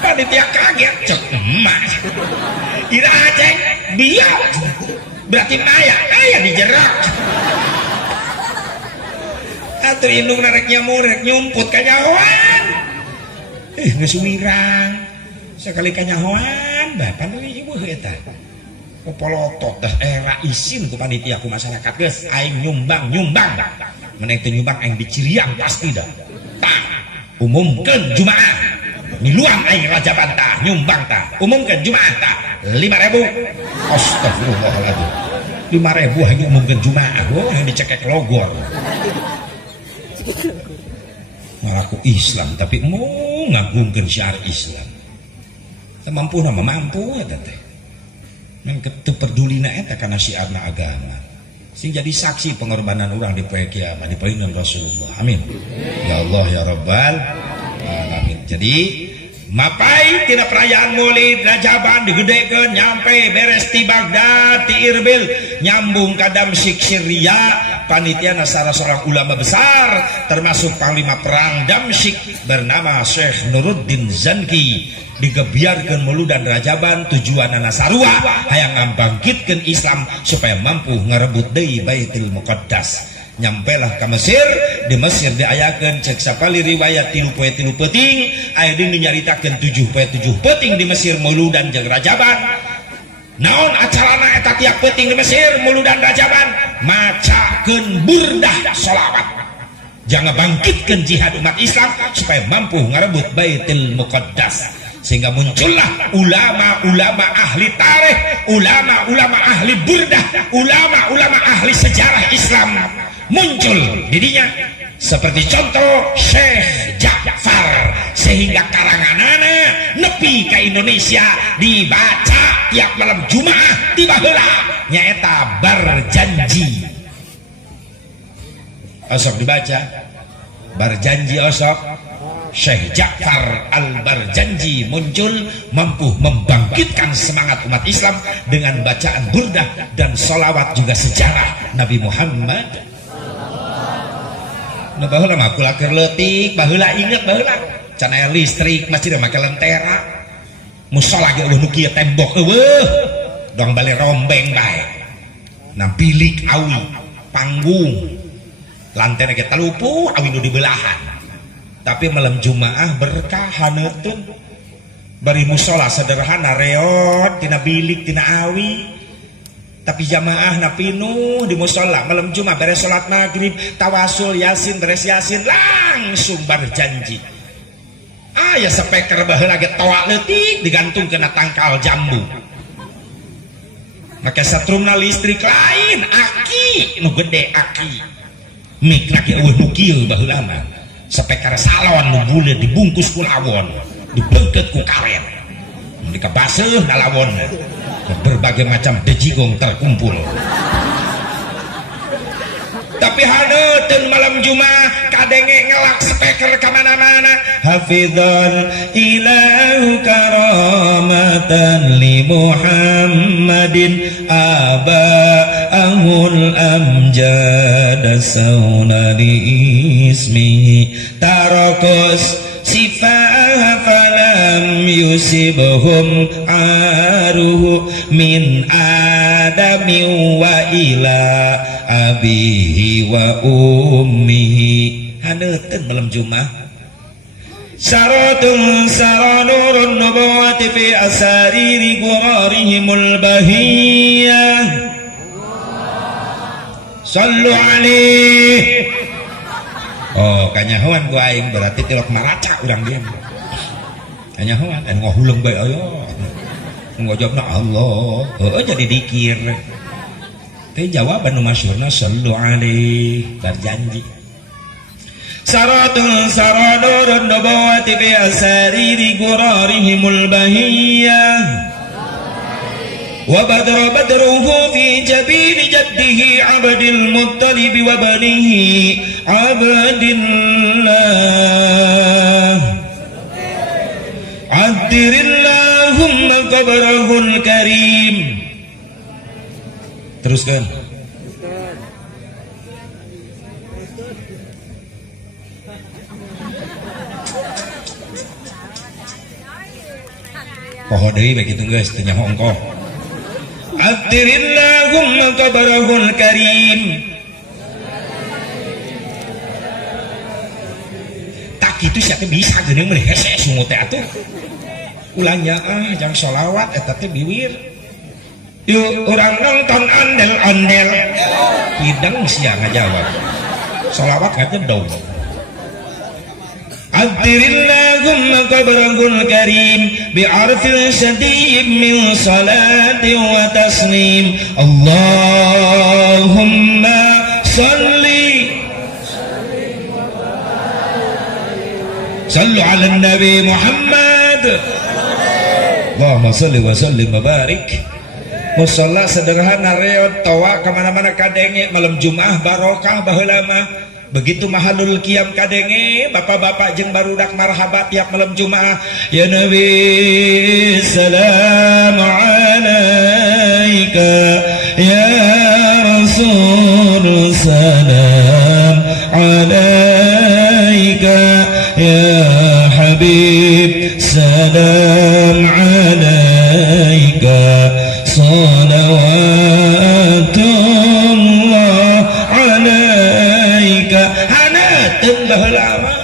Panitia kaget cek emas. Ira Ceng, biar. Berarti Maya aya di jerak. Atuh indung narek nyamur rek nyumput ka nyahoan. Geus wirang. Sakali ka nyahoan, bapan deui ieu eta. Popolotot dah era isin ku panitia ku masyarakat geus aing nyumbang. Meneh teu nyumbang aing diciriang pasti dah. Tah, umumkeun jumaah. Miluan aing rajaban tah nyumbang tah. Umumkeun jumaah tah 5.000. Astagfirullahaladzim. 5.000 hanya umumkeun jumaah. Wah, yang dicekek logor. Ngalaku Islam tapi mau ngagungkeun syiar Islam. Mampu nama mampu eta teh. Yang teu pedulina eta kana syiarna agama. Sing jadi saksi pengorbanan orang di poe kiamat di poeun Rasulullah. Amin. Ya Allah ya Rabbal alamin. Jadi mapai tina perayaan Maulid Rajaban digedekeun nyampe beres ti Baghdad ti Irbil nyambung ka Damsyik Syria. Panitia nasara seorang ulama besar termasuk panglima perang Damsyik bernama Syekh Nuruddin Zanki digebiarkeun muludan Rajaban tujuanna sarua hayang ngabangkitkeun Islam supaya mampu ngarebut deui Baitul Muqaddas. Nyampelah ke Mesir, di Mesir diayakeun cek sapali riwayat 3 poe 3 peuting aya deui nyaritakeun 7 poe 7 peuting di Mesir muludan jeung Rajaban. Naon acarana eta tiap peuting di Mesir muludan Rajaban macakeun burdah sholawat jangan bangkitkeun jihad umat Islam supaya mampu ngarebut Baitul Muqaddas. Sehingga muncullah ulama-ulama ahli tarikh, ulama-ulama ahli burdah, ulama-ulama ahli sejarah Islam muncul didinya seperti contoh Syekh Ja'far sehingga karanganana nepi ka Indonesia dibaca tiap malam Jumaah di baheula nyaeta Barjanji. Osok dibaca Barjanji osok. Syekh Ja'far Al-Barjanji muncul mampu membangkitkan semangat umat Islam dengan bacaan burdah dan sholawat juga sejarah Nabi Muhammad. Nah baheula mah kula keur leutik, baheula inget baheula. Can aya listrik masih make lentera. Musala ge eueuh nu kieu tembok eueuh. dong balik rombeng baik. Nah bilik awi panggung lantai nage telupu awi nu dibelahan. Tapi malam Jumaah berkah haneutun bari musola sederhana reot tina bilik tina awi. Tapi jamaah na pinuh di musola malam Jumaah beres salat maghrib tawasul yasin beres yasin langsung berjanji. Aya speaker baheula ge toa leutik digantung kena tangkal jambu. Make satrumna listrik lain aki nu gede aki. Mikna ge eueuh nu kieu baheula mah. Speaker salon nu buleut dibungkus ku lawon, dibeungkeut ku karet. Dikabaseuh na lawon. Berbagai macam bejigong terkumpul. Tapi haneutun malam Jumaah kadenge ngelak speaker ka mana-mana. Hafizan ilahu karamatan li Muhammadin aba'ahul amjad sauna li ismihi tarakos sifah falam yusibhum aruhu min adami wa ila abihi wa ummihi. Haneutun malam Jumaah syaratun saranurun nubuwati fi asariri qurarihimul bahiyah. Sallu alaihi. Oh kanyahoan ku aing berarti tilok maraca urang diam. Kanyahoan anu ngohuleung bae aya. Ngojobna Allah. Heueuh jadi dikir. Teh jawaban nu masyhurna sallu alaihi berjanji. Saratun saradurun nubuwati bi asariri qurarihimul bahiyah. Wa badruhu fi jabini jaddihi abdil muttalib wa banihi abdillah. Addirillahumma qabrahul karim. Teruskan. Poho deui begitu geus teu nyaho ongkoh. Addirillahumma qabrahul karim. Tak kitu sia teh bisa geuning meureun hese sungut teh atuh. Ulangnya jang sholawat eta teh biwir. Yuk urang nonton ondel-ondel. Hidang sia ngajawab. Sholawat ngajedog. Addirillahumma qabrahul karim bi'arfil syadid min salatin wa taslim. Allahumma salli sallu ala nabi Muhammad. Allahumma salli wa sallim wa barik. Musalla sederhana reot tawa kemana-mana kadenge malam Jumaah barokah baheula mah. Begitu mahalul qiyam kadenge bapak-bapak jeung barudak marhabat tiap malam Jumaah. Ya Nabi salam alaika ya Rasul salam alaika ya Habib salam alaika salawatullah alaika. Haneutun baheula mah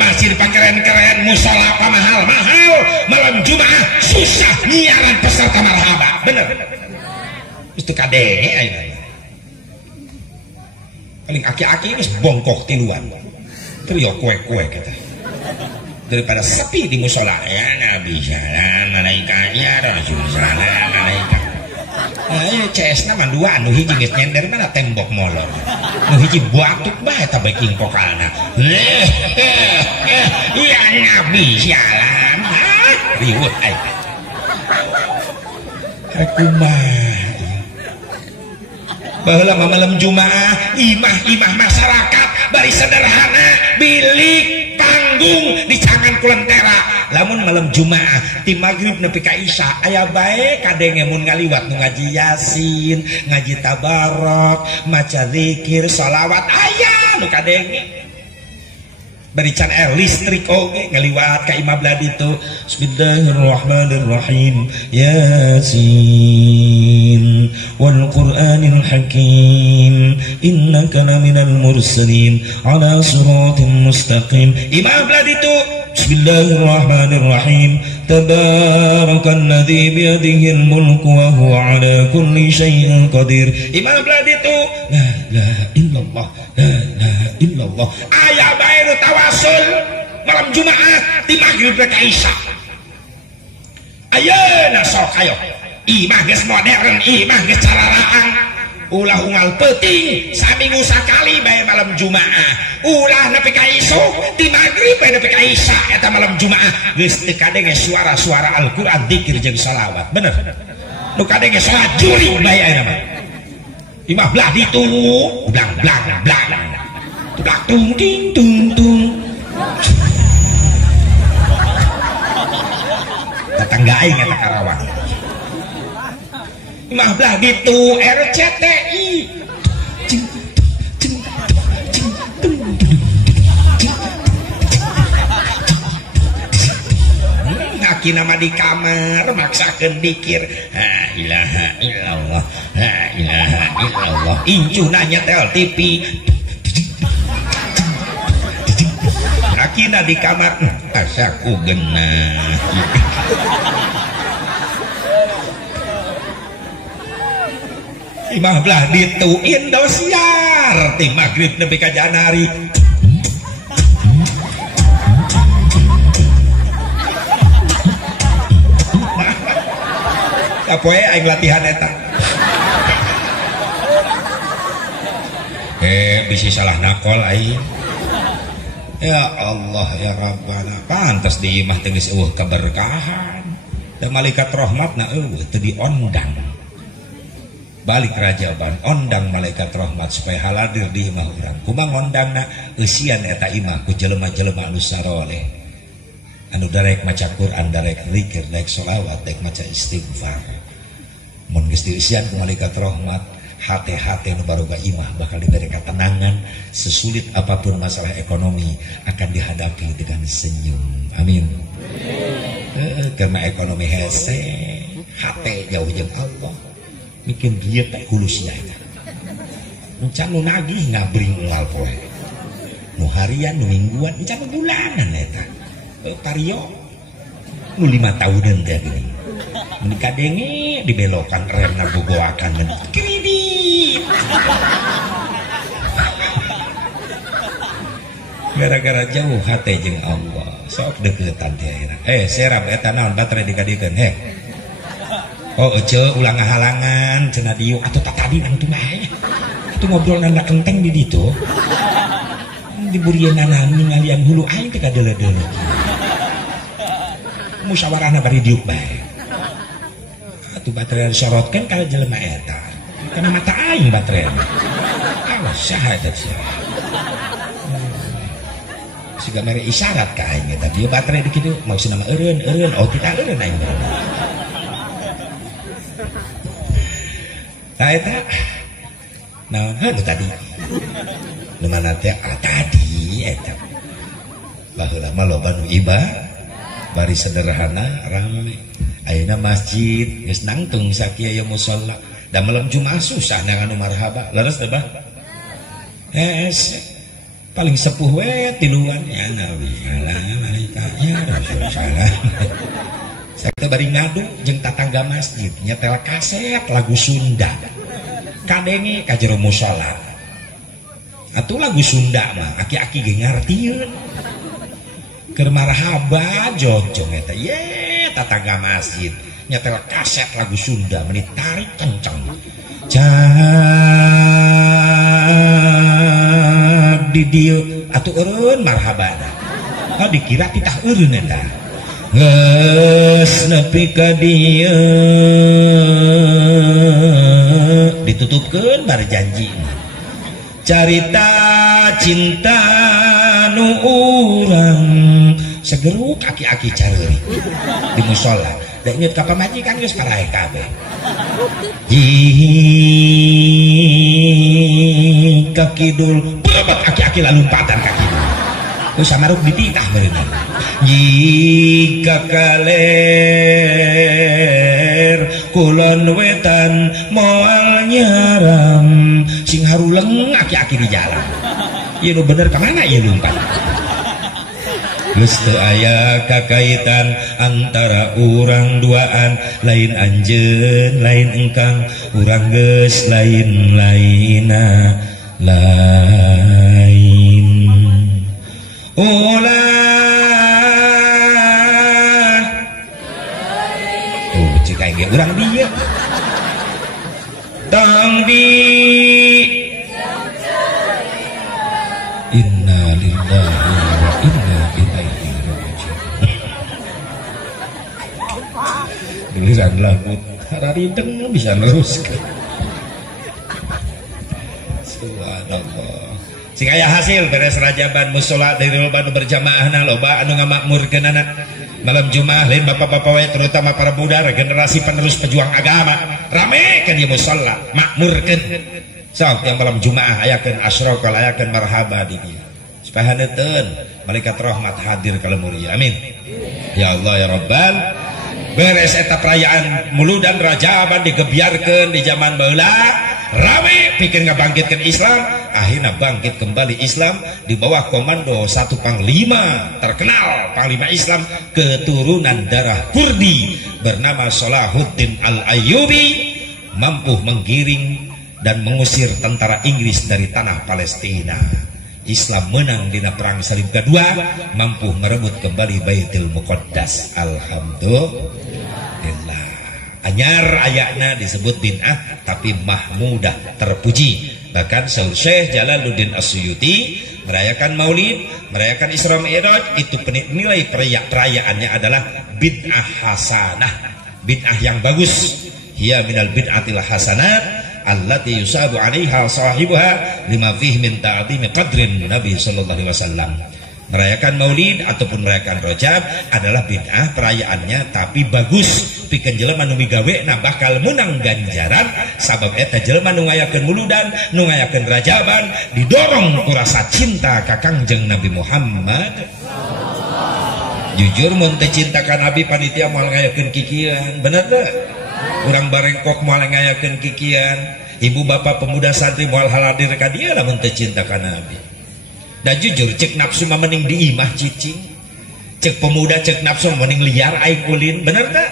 masjid pakeren-keren musala mahal-mahal malam Jumaah susah nyiaran peserta marhabat bener itu kadenge ayeuna paling aki-aki geus bongkok tiluan teu kue-kue kita daripada sepi di musola. Ya Nabi salam alaikanya Rasul salam alaika. Ayo CS na mah dua anu hiji geus nyender mana tembok molor. Nu hiji batuk bae ta backing vokalna. Ya Nabi salam. Riweuh ai. Kumaha. Baheula malam Jumaah imah-imah masyarakat bari sederhana bilik panggung dicangan kulentera. Lamun malam Jumaah ti maghrib nepi ka isya aya bae kadenge mun ngaliwat nu ngaji yasin, ngaji tabarok, maca zikir, shalawat aya nu kadenge. berican air listrik oge ngaliwat ka imam bladi itu. Bismillahirrahmanirrahim. Yasin wal Qur'anil Hakim innaka laminal mursalin ala siratin mustaqim. Imam bladi itu Bismillahirrahmanirrahim. Tabarakalladzi biyadihil mulku wa huwa ala kulli syai'in qadir. Imam bladi itu la ilaha illallah, la ilaha illallah. Aya bae nu tawasul malam Jumaah di maghrib ka Isya. Ayeuna sok ayo. Imah geus modern, imah geus cararaang. Ulah unggal peuting saminggu sakali bae malam Jumaah. Ulah nepi ka isuk di maghrib bae nepi ka Isya eta malam Jumaah. Geus teu kadenge suara-suara Al-Qur'an, dzikir jeung shalawat. Bener. Nu kadenge salat juri bae ayeuna mah. Imah bladi tu blang blang blang. Tudak tung ting tung tung. Tetangga aing eta Karawang. Imah bladi tu RCTI. Ngaki nama di kamar maksakeun dikir. La ilaha illallah, la ilaha illallah. Incu nanya tel TV. Akina di kamar asaku genah. Imah belah ditu Indosiar ti maghrib nepi ka Janari. Kapoe aing latihan eta. Bisi salah nakol aing. Ya Allah ya Rabbana, pantas di imah teu geus eueuh kaberkahan. Da malaikat rahmatna eueuh teu diondang. Balik rajaban ondang malaikat rahmat supaya haladir di imah urang. Kumaha ngondangna eusian eta imah ku jelema-jelema anu saroleh. Anu darek maca Quran, darek zikir, darek sholawat, darek maca istighfar. Mun geus dieusian ku malaikat rahmat, hati-hati nu baruga imah bakal diberi ketenangan. Sesulit apapun masalah ekonomi akan dihadapi dengan senyum. Amin. Karena ekonomi hese, hati jauh jeung Allah. Bikin dia tak kulusnya. Encan nu nagih ngabring unggal poe. Nu harian, nu mingguan, encan nu bulanan eta. Pario nu 5 tahunan teh geuning. Mun kadenge dibelokan remna bogoakan dan kredit. Gara-gara jauh hate jeung Allah, sok deukeutan teh ayeuna. Serap eta naon baterai digadikeun he. Oh ece ulang halangan cenah dieu atuh tadi nang teu bae. Atuh ngobrol nanda kenteng di ditu. Diburieunan ngalian hulu aing teh kadeuleuh-deuleuh. Musyawarahna bari diuk bae. Atuh baterai disorotkeun ka jelema eta. Kana mata aing baterai. Awas saha eta sia. Siga mere isyarat ka aing eta. Dieu baterai di kitu maksudna mah eureun oh kita eureun aing. Nah eta naon heuh tadi nu mana teh tadi eta baheula mah loba nu iba bari sederhana rame ayeuna masjid geus nangtung sakieu musalla da malam Jumaah susah nang anu marhaba leres teh bah paling sepuh we tiluan ya nabi salam malaikatnya rasulullah. Saya bari ngadu jeung tatangga masjid nyetel kaset lagu Sunda. Kadenge ka jero musala. Atuh lagu Sunda mah aki-aki ge ngartieun. Keur marhaba jojong eta ye tatangga masjid nyetel kaset lagu Sunda menit tarik kenceng. Di dieu atuh eureun marhabana. Oh dikira titah eureun eta. Geus nepi ka dieu ditutupkeun bari janji carita cinta nu urang segeruk aki-aki careuri di mushola da inget ka pamajikan geus parae kabeh ka kidul berebet aki-aki lalumpatan ka kidul samaruk dititah berenang. Jika kaler kulon wetan moal nyaram sing haruleng aki-aki di jalan. Iya lu bener kemana ya lumpat? Geus teu aya kakaitan antara urang duaan, lain anjeun lain engkang, urang geus lain-laina lain. Ulah tuh cik aing urang dieu tong di inna lillahi wa inna ilaihi raji'un. Giliran lagu haradeng bisa neruskeun. Subhanallah. Sing aya hasil beres rajaban mushola dari loba berjamaahna, loba anu ngamakmurkeunana malam Jumat lain bapak-bapak we terutama para budak generasi penerus pejuang agama rame kan di mushola makmurkeun. Sok yang malam Jumaah ayakeun asyraqal ayakeun marhaba di dieu. Supaya haneuteun malaikat rahmat hadir ka lemuri. Amin. Ya Allah ya Rabbal. Beres eta perayaan muludan rajaban digebiarkeun di zaman baheula, rame pikeun ngabangkitkeun Islam, akhirna bangkit kembali Islam di bawah komando satu panglima terkenal, panglima Islam keturunan darah Kurdi bernama Salahuddin Al-Ayyubi, mampu menggiring dan mengusir tentara Inggris dari tanah Palestina. Islam menang di perang salib kedua, mampu merebut kembali Baitul Muqaddas. Alhamdulillah. Anyar ayatna disebut bid'ah tapi mahmudah, terpuji. Bahkan Saur Syekh Jalaluddin As-Suyuti merayakan Maulid, merayakan Isra Mi'raj, itu nilai perayaannya adalah bid'ah hasanah, bid'ah yang bagus. Hiya minal bid'atil hasanat allati yusabu 'alaiha sahibuha lima fihi min ta'zimi qadrin Nabi sallallahu alaihi wasallam. Merayakan Maulid ataupun merayakan Rajab adalah bid'ah perayaannya tapi bagus, pikeun jelema nu migawena bakal menang ganjaran. Sabab eta jelema nu ngayakeun muludan, nu ngayakeun Rajaban didorong ku rasa cinta ka Kangjeng Nabi Muhammad. Jujur mun teu cinta ka Nabi panitia moal ngayakeun kikian, bener teu? Urang barengkok moal ngayakeun kikian, ibu bapak pemuda santri moal haladir ka dieu lamun teu cinta ka Nabi. Dan jujur cek nafsu mah mending diimah cicing, cek pemuda cek nafsu mending liar aing ulin, bener tak?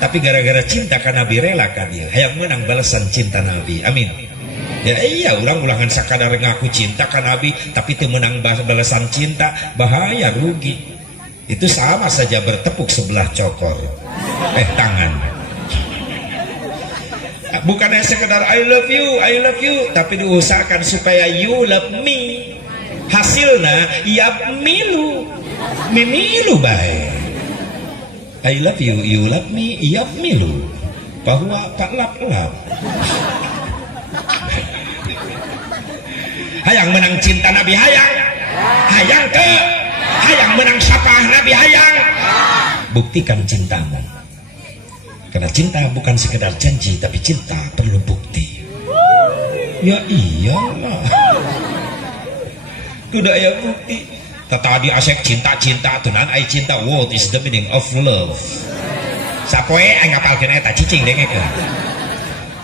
Tapi gara-gara cinta ka Nabi rela ka dia, hayang menang balasan cinta Nabi. Amin. Ya iya, urang ulangan sakadar ngaku cinta ka Nabi tapi teu menang balasan cinta, bahaya, rugi. Itu sama saja bertepuk sebelah cokor tangan. Bukannya sekedar I love you, tapi diusahakan supaya you love me. Hasilnya ya milu baik. I love you, you love me, ya milu bahwa tak lap-lap. Hayang menang cinta Nabi, hayang menang syafaat Nabi, hayang buktikan cintamu. Karena cinta bukan sekedar janji, tapi cinta perlu bukti. Ya iyalah, kuda aya bukti. Tadi asek cinta tunan ai cinta. What is the meaning of love? Sapoe ai ngapalkeun eta cicing dengekeun.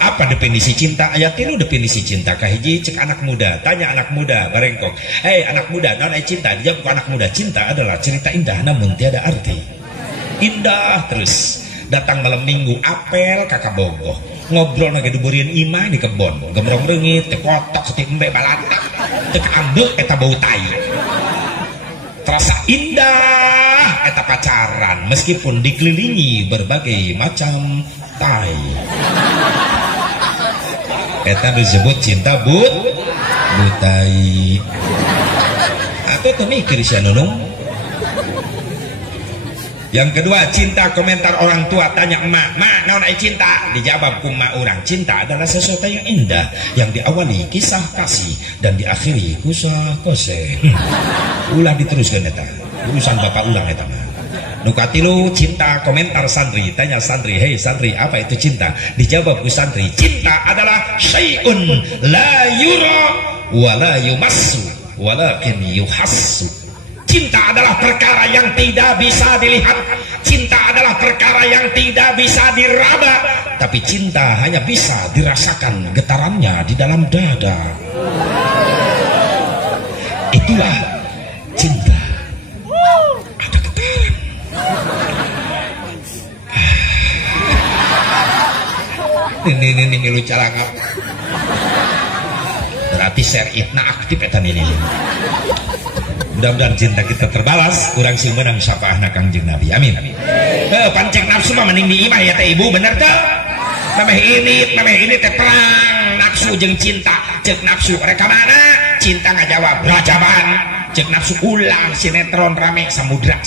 Apa definisi cinta? Ayat 3 definisi cinta kahiji cek anak muda. Tanya anak muda barengkok. Hei anak muda, naon ai cinta? Dijawab ku anak muda, cinta adalah cerita indah namun tiada arti. Indah terus. Datang malam minggu apel kakak bogoh ngobrol lagi diburian imah di kebon gemrong reungit teh kotok teh embe balatak teh ambek eta bau tai. Terasa indah eta pacaran meskipun dikelilingi berbagai macam tai. Eta disebut cinta butai. Aku tuh mikir sia nunung. Yang kedua, cinta komentar orang tua. Tanya emak, naon ai cinta? Dijawab ku emak urang, cinta adalah sesuatu yang indah yang diawali kisah kasih dan diakhiri kusah kose. Ulah diteruskan eta. Urusan bapak ulang eta mah. Nu katilu cinta komentar santri. Tanya santri, "Hei santri, apa itu cinta?" Dijawab ku santri, "Cinta adalah syai'un la yura wa la yumassu walakin yuhassu." Cinta adalah perkara yang tidak bisa dilihat. Cinta adalah perkara yang tidak bisa diraba. Tapi cinta hanya bisa dirasakan getarannya di dalam dada. Itulah cinta. Ada getaran. Ini ngilu calangat. Berarti seritna aktif etan ini. Mudah-mudahan cinta kita terbalas. Urang sing menang syafaatna Kangjeng Nabi. Amin. Pancen nafsu mah mending diimah ya teh ibu, bener teh? Nameh ini teh perang nafsu jeung cinta. Cek nafsu mereka mana? Cinta ngajawab rajaban. Cek nafsu ulang sinetron rame samudra.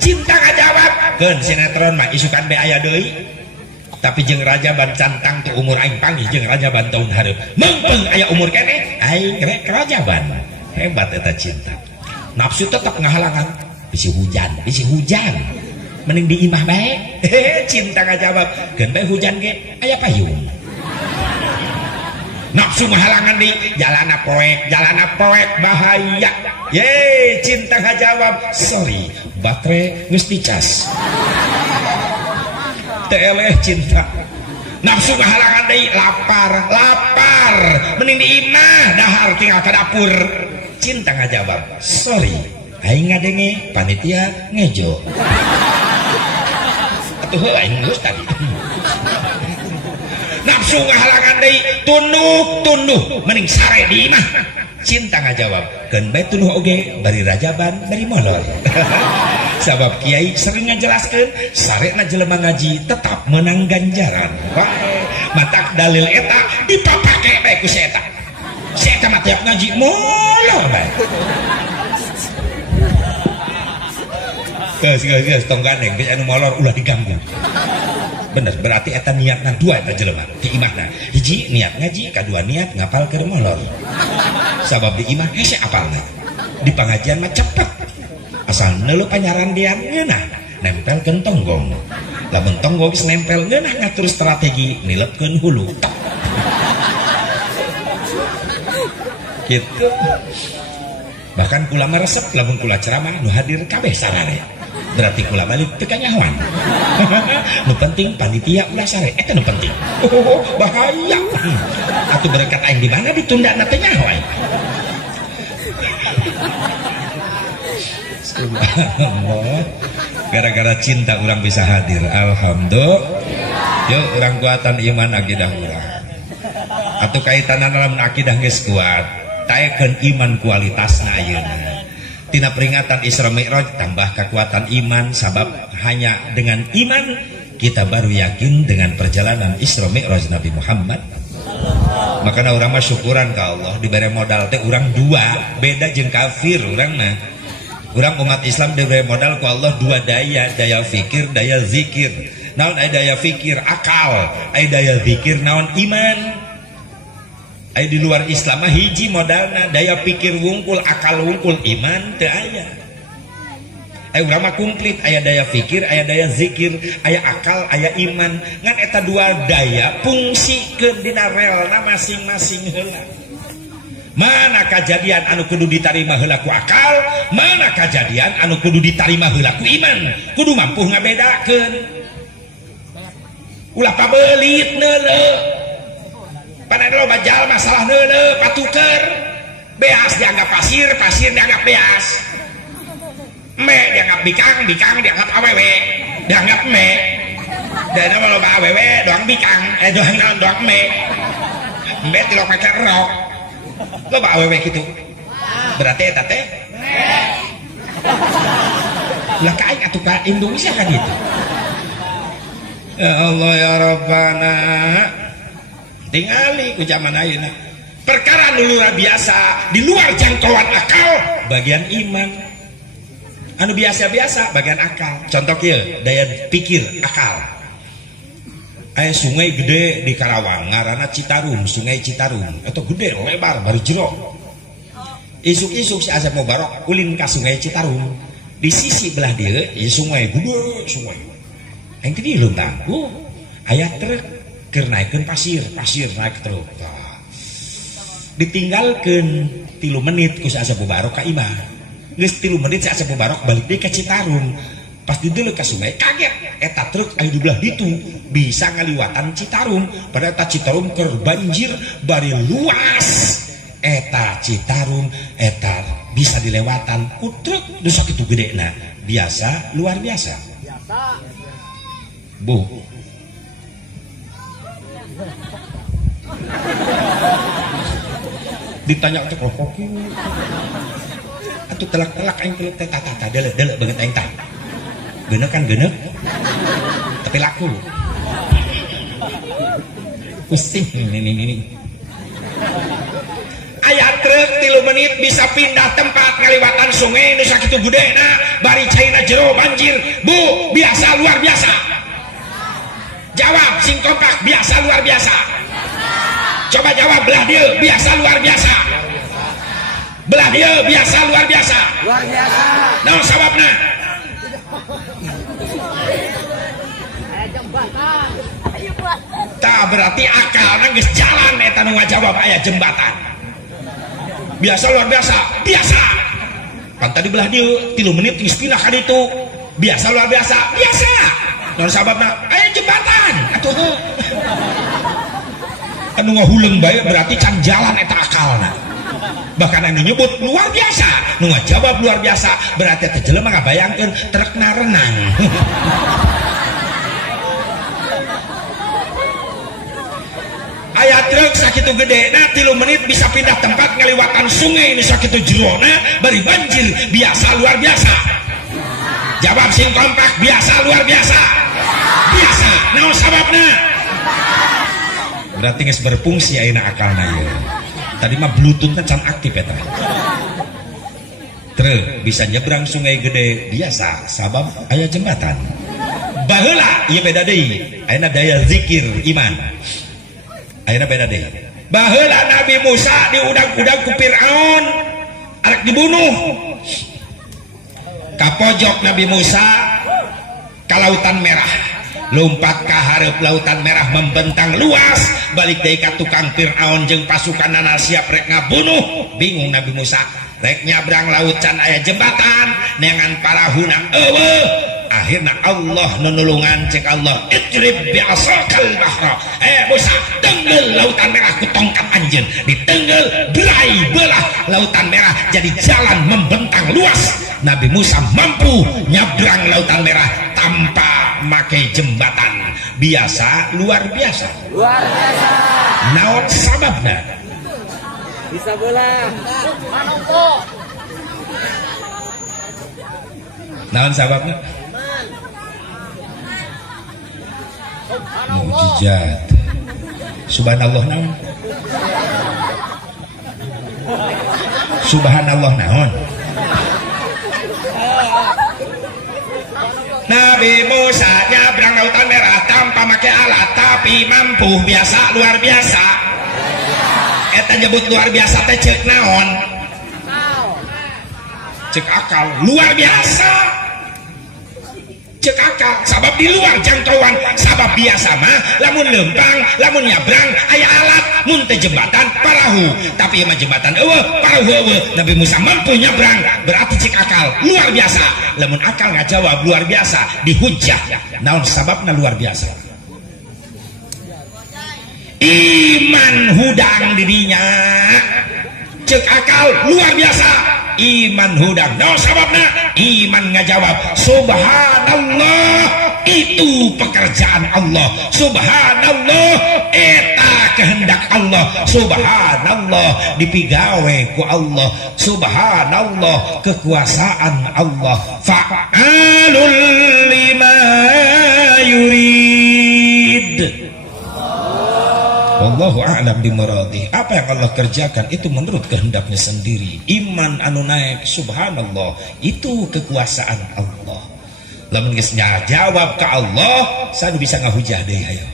Cinta ngajawab keun sinetron mah isukan be aya deui. Tapi jeung rajaban cantang teh umur aing panggih jeung rajaban tahun hareup. Mengpeung aya umur keneh aing rek rajaban. Hebat eta cinta. Nafsu tetap ngahalangan. Bisi hujan mending diimah bae. Cinta ngajawab geun bae hujan ge aya payung. Nafsu ngahalangan di jalana poek bahaya. Cinta ngajawab sorry baterai geus dicas. Teu eleh cinta. Nafsu ngahalangan deui lapar mending diimah dahar tinggal ke dapur. Cinta ngajawab sorry aing ngadenge panitia ngejo. Atuh aing geus tadi. Nafsu ngahalangan deui tunduh mending sare diimah. Cinta ngajawab keun bae tunduh oge bari rajaban bari molor. Sabab kiai sering ngajelaskeun sarena jelema ngaji tetap menang ganjaran. Wae matak dalil eta dipapake bae ku si eta. Si eta mah tiap ngaji molor bae. Geus tong gandeng geus anu molor ulah diganggu. Bener berarti eta niatna dua eta jelema di imahna. Hiji niat ngaji, kadua niat ngapal keur molor. Sabab di imah hese apalna. Di pangajian mah cepet. Asal neuleuh panyarandian ngeunah nempelkeun tonggong. Lamun tonggong geus nempel ngeunah ngatur strategi nilepkeun hulu. Gitu. Bahkan kula mah resep lamun kula ceramah nu hadir kabeh sarare. Berarti kula balik teu kanyahoan. Nu penting panitia ulah sare eta nu penting. Bahaya. Atuh berkat aing di mana ditundana teh nyaho aing. Subhanallah. Gara-gara cinta orang bisa hadir. Alhamdulillah. Yuk orang kuatan iman akidah urang. Atuh kaitanana lamun akidah geus kuat, taekeun iman kualitasna ayeuna. Tina peringatan Isra Mi'raj tambah kekuatan iman, sabab hanya dengan iman kita baru yakin dengan perjalanan Isra Mi'raj Nabi Muhammad. Makanya orang mah syukuran ka Allah dibere modal teh urang dua, beda jeung kafir urang mah. Urang umat Islam diberi modal ku Allah dua daya fikir, daya zikir. Naon aya daya fikir akal, aya daya zikir naon iman. Aya di luar Islam mah hiji modalna daya pikir wungkul, akal wungkul, iman teu aya. Aya urang mah komplit, aya daya fikir, aya daya zikir, aya akal, aya iman. Ngan eta dua daya fungsikeun dina relna masing-masing heula. Mana kejadian anu kudu ditarima heula ku akal, mana kejadian anu kudu ditarima heula ku iman. Kudu mampu ngabedakeun. Ulah pabelit neuleuh. Pada loba jalma masalah neuleuh patuker. Beas dianggap pasir, pasir dianggap beas. Me dianggap bikang, bikang dianggap awewe, dianggap me. Dan nama loba awewe doang bikang, doang me. Me tilok make rok. Loba awewe gitu. Berarti eta teh lah ka aing atuh ka Indonesia kan gitu. Ya Allah ya Rabbana. Tingali ku zaman ayeuna. Perkara nu luar biasa di luar jangkauan akal bagian iman. Anu biasa-biasa bagian akal. Contoh kieu daya pikir akal. Aya sungai gede di Karawang ngaranna Citarum, Sungai Citarum. Eta gede lebar bari jero. Isuk-isuk si Asep Mubarok ulin ka Sungai Citarum. Di sisi belah dieu ieu sungai gede sungai. Engke di luntang. Aya truk keur naikeun pasir, pasir naik truk. ditinggalkan 3 menit ku Sasepuh Barok ka imah geus 3 menit Sasepuh Barok balik deui ka Citarum pas di dulu ke sungai kaget eta truk aya di belah ditu bisa ngaliwatan Citarum pada eta Citarum keur banjir bari luas eta Citarum eta bisa dilewatan ku truk dosa kitu gedena biasa luar biasa Bu ditanya untuk rokok atuh telak-telak aing telak tata deuleu banget aing tah geuneuh kan geuneuh tapi laku pusing ini aya truk 3 menit bisa pindah tempat ngaliwatan sungai nu sakitu gedena bari caina jero banjir Bu biasa luar biasa jawab sing kompak biasa luar biasa coba jawab belah dia biasa luar biasa belah dia biasa luar biasa nah sababna tak berarti akalna geus jalan eta nu ngajawab aya jembatan biasa luar biasa biasa kan tadi belah dia 3 menit geus pindah ka ditu biasa luar biasa biasa nah sababna aya jembatan atuh anu ngahuleng bae berarti can jalan eta akalna bahkan anu nyebut luar biasa nu ngajawab luar biasa berarti teh jelema ngabayangkeun trukna renang aya truk sakitu gedena 3 menit bisa pindah tempat ngaliwatan sungai ini sakitu jerona bari banjir biasa luar biasa jawab sing kompak biasa luar biasa biasa naon sababna berarti geus berfungsi ayeuna akalna ieu tadi mah bluetoothna can aktif eta truk bisa nyebrang sungai gede biasa sabab aya jembatan baheula ieu beda deui ayeuna daya zikir iman ayeuna beda deui baheula Nabi Musa diudag-udag ku Firaun arek dibunuh ka pojok Nabi Musa ka Lautan Merah lompat ka hareup Lautan Merah membentang luas balik deui ka tukang Firaun jeung pasukanana siap rek ngabunuh bingung Nabi Musa rek nyabrang laut can aya jembatan neangan parahuna eueuh akhirna Allah nunulungan cek Allah idrib bi'asakal bahra Musa tenggel Lautan Merah ku tongkat anjeun ditenggel belai belah Lautan Merah jadi jalan membentang luas Nabi Musa mampu nyabrang Lautan Merah tanpa make jembatan biasa luar biasa naon sababna bisa bola naon sababna mukjizat subhanallah naon subhanallah naon Nabi Musa nyabrang Lautan Merah tanpa make alat tapi mampu biasa luar biasa eta nyebut luar biasa teh ceuk naon cek akal luar biasa cek akal sabab di luar jangkauan sabab biasa mah lamun lempang lamun nyabrang aya alat mun teh jembatan parahu tapi mah jembatan eueuh parahu eueuh Nabi Musa mampu nyabrang berarti cek akal luar biasa lamun akal ngajawab luar biasa dihujah naon sababna luar biasa iman hudang didinya cek akal luar biasa iman hudang naon sababna iman ngajawab subhanallah itu pekerjaan Allah subhanallah eta kehendak Allah subhanallah dipigawe ku Allah subhanallah kekuasaan Allah fa'alul lima yurid wallahu a'lam bimuradih apa yang Allah kerjakan itu menurut kehendaknya sendiri iman anu naik subhanallah itu kekuasaan Allah lamun geus jawab ke Allah sanu bisa ngahujah deui hayo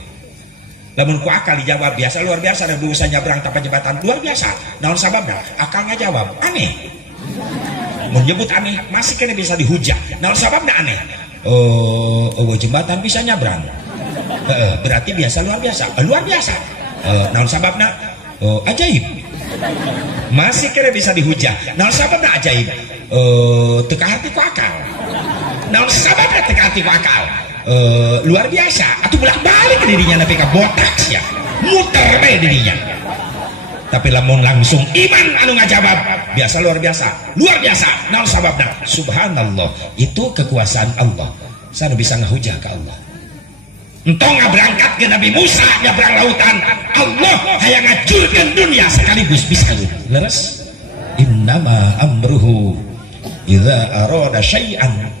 lamun ku akal dijawab biasa luar biasa dan bisa nyabrang tanpa jembatan luar biasa naon sababna akal ngajawab aneh menyebut aneh masih kena bisa dihujah naon sababna aneh jembatan bisa nyabrang berarti biasa luar biasa luar biasa naon sababna ajaib Masih kira bisa dihujah. Naon sababna ajaib? Teka hati ku akal. Naon sababna teka hati ku akal? Luar biasa. Atuh bolak-balik dirinya nepi ka botak sia. Muter bae dirinya. Tapi lamun langsung iman anu ngajabab biasa luar biasa. Luar biasa. Naon sababna? Subhanallah. Itu kekuasaan Allah. Saya bisa ngahujah ke Allah. Entong berangkat ke Nabi Musa nyabrang lautan, Allah hayang ngajurkeun dunia sekaligus bisa leres. Innama amruhu idza arada syai'an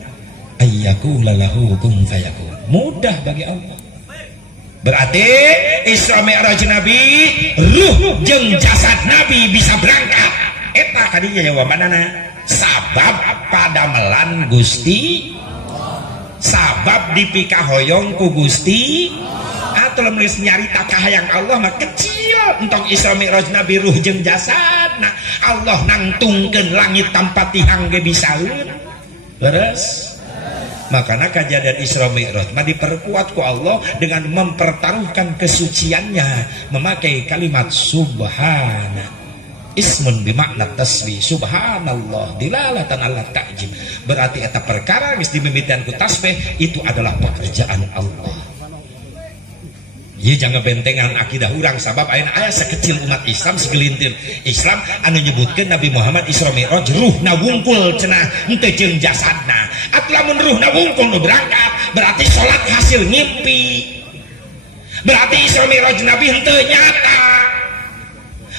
ayyakula lahu kun fayakun. Mudah bagi Allah. Berarti Isra Mi'raj Nabi ruh jeung jasad Nabi bisa berangkat. Eta kadinya nyawa manana sabab padamelan Gusti, sabab dipika hoyong ku Gusti, atau lemelis nyarita kahayang Allah mah kecil. Entong Isra Mi'raj Nabi ruh jeung jasad, nah Allah nangtungkeun langit tanpa tihang ge bisaeun. Leres. Makanya kejadian Isra Mi'raj mah diperkuat ku Allah dengan mempertaruhkan kesuciannya, memakai kalimat subhana. Ismun bimakna tasbih, subhanallah dilalatan ala ta'jim. Berarti eta perkara geus dimimitian ku tasbih itu adalah pekerjaan Allah. Ieu jangan bentengan akidah urang sabab ayeuna aya sekecil umat Islam segelintir Islam anu nyebutkeun Nabi Muhammad Isra Mi'raj ruhna wungkul cenah henteu jeung jasadna. Atuh lamun ruhna wungkul nu berangkat berarti salat hasil ngimpi. Berarti Isra Mi'raj Nabi henteu nyata.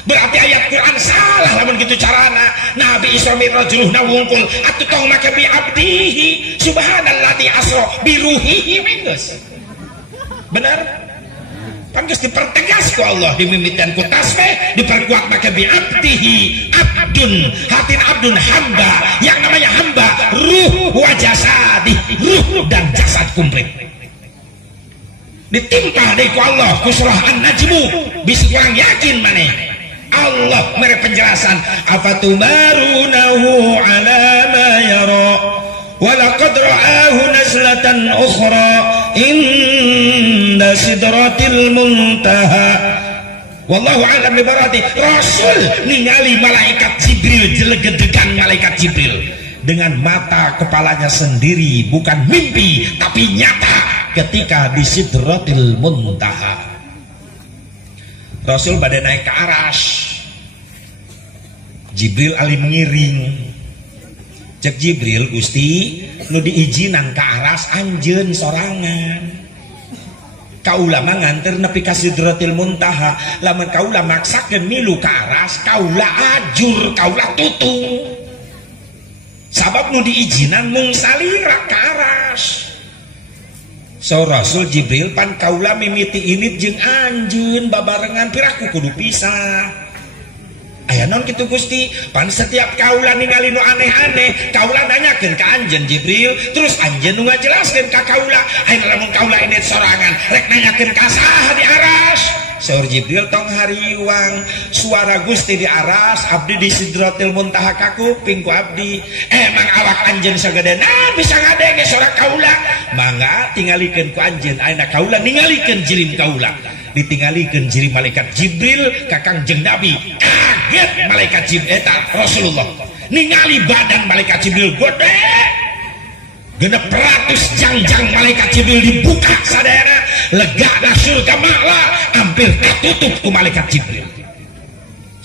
Berarti ayat Quran salah lamun kitu carana. Nabi Isra Mi'raj ruhna wungkul atuh tong make bi abdihi subhanalladzi asra bi ruhihi minggeus. Benar? Kan geus dipertegas ku Allah dimimitian ku tasbih diperkuat maka bi abdihi abdun hatin abdun hamba yang namanya hamba ruh wa jasadi ruh dan jasad kumplit ditimpa deui ku Allah ku surah An-Najmu bisa orang yakin maneh Allah mere penjelasan afatumarunahu ala ma yara walaqad ra'ahu nazlatan ukhra inda sidratil muntaha wallahu a'lam bi barati. Rasul ningali malaikat Jibril jelegedegan malaikat Jibril dengan mata kepalanya sendiri, bukan mimpi tapi nyata ketika di sidratil muntaha. Rasul bade naik ke aras, Jibril ali mengiring. Cek Jibril Gusti nu diizinan ka aras anjeun sorangan. Kaula mah nganter nepi ka Sidratil Muntaha, lamun kaula maksakeun milu ka aras kaula ajur kaula tutung. Sabab nu diizinan mung salira ka aras. So Rasul Jibril pan kaula mimiti init jeung anjeun babarengan piraku kudu pisah. Aya naon kitu Gusti? Pan setiap kaula ningali nu aneh-aneh, kaula nanyakeun ka anjeun Jibril, terus anjeun nu ngajelaskeun ka kaula. Ayeuna lamun kaula ini sorangan, rek nanyakeun ka saha di aras? Saur Jibril tong hariwang, suara Gusti di aras, abdi di Sidratil Muntaha ka kuping ku abdi. Emang awak anjeun sagedena bisa ngadenge suara kaula? Mangga tingalikeun ku anjeun, ayeuna kaula ningalikeun jirim kaula. Ditinggalikeun jirim malaikat Jibril ka Kangjeng Nabi. Kaget malaikat Jibril eta Rasulullah ningali badan malaikat Jibril gede 600 jangjang malaikat Jibril dibuka sadayana legana surga ma'la hampir katutup ku malaikat Jibril.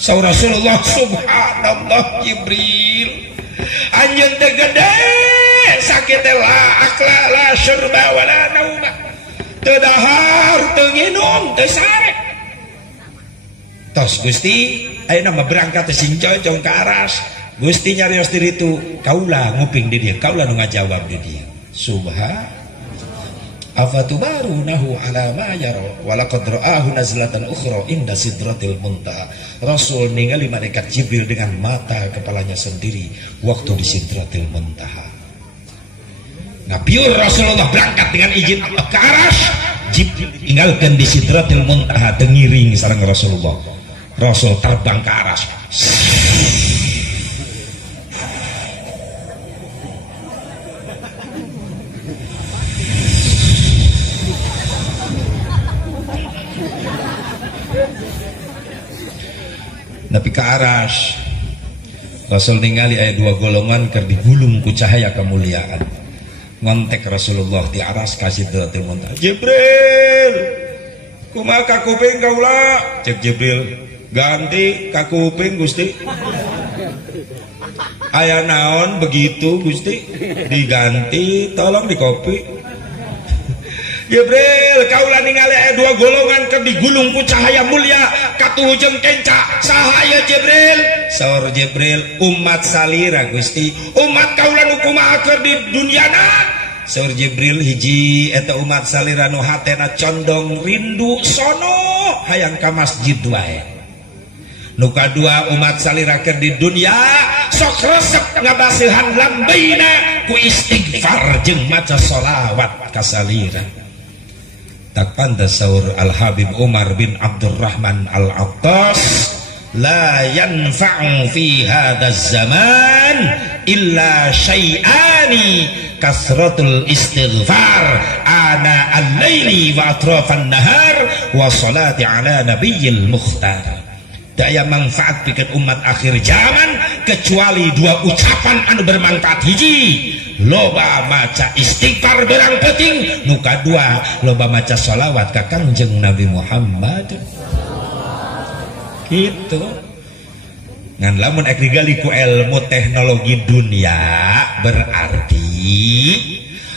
Saur Rasulullah subhanallah Jibril anjeun teh gede sakit la akla la syurba wala nauma teu dahar teu nginum teu sare. Tos Gusti ayeuna mah berangkat teh sing cocong ka aras. Gusti nyarios diri itu kaula nguping di dieu, kaula nu ngajawab di dieu. Subhan afatubarunahu ala ma yara walaqad ra'ahu nazlatan ukhra inda sidratil muntaha. Rasul ningali malaikat Jibril dengan mata kepalanya sendiri waktu di sidratil muntaha. Nabiur Rasulullah berangkat dengan izin Allah ke aras, Jibril tinggalkan di sidratil muntaha tengiring sareng Rasulullah. Rasul terbang ke aras. tapi ke aras Rasul ningali aya dua golongan keur digulung ku cahaya kemuliaan. Ngontek Rasulullah di aras ka Sidratil Muntaha. Jibril, kumaha ka kuping kaula? Cek Jibril, ganti ka kuping Gusti. Aya naon begitu Gusti? Diganti, tolong dikopi. Jibril, kaula ningali aya dua golongan keur digulung ku cahaya mulia katuhujeng kenca. Saha ya Jibril? Saur Jibril, umat salira Gusti. Umat kaula nu kumaha keur di duniana? Saur Jibril, hiji eta umat salira nu hatena condong rindu sono hayang ka masjid wae. Nu kadua umat salira keur di dunia sok resep ngabasihan lambeina ku istighfar jeung maca sholawat ka salira. Tak pantas saur Al-Habib Umar bin Abdurrahman Al-Attas, la yanfa'u fi hadzal zaman illa syai'ani kasratul istighfar ana al-laili wa atrafan nahar wa salati ala nabiyil mukhtar. Daya manfaat pikeun umat akhir zaman kecuali dua ucapan anu bermanfaat. Hiji, loba maca istighfar berang penting. Nu kadua, loba maca sholawat ka Kangjeng Nabi Muhammad. Gitu. Ngan lamun ek digali ku ilmu teknologi dunia berarti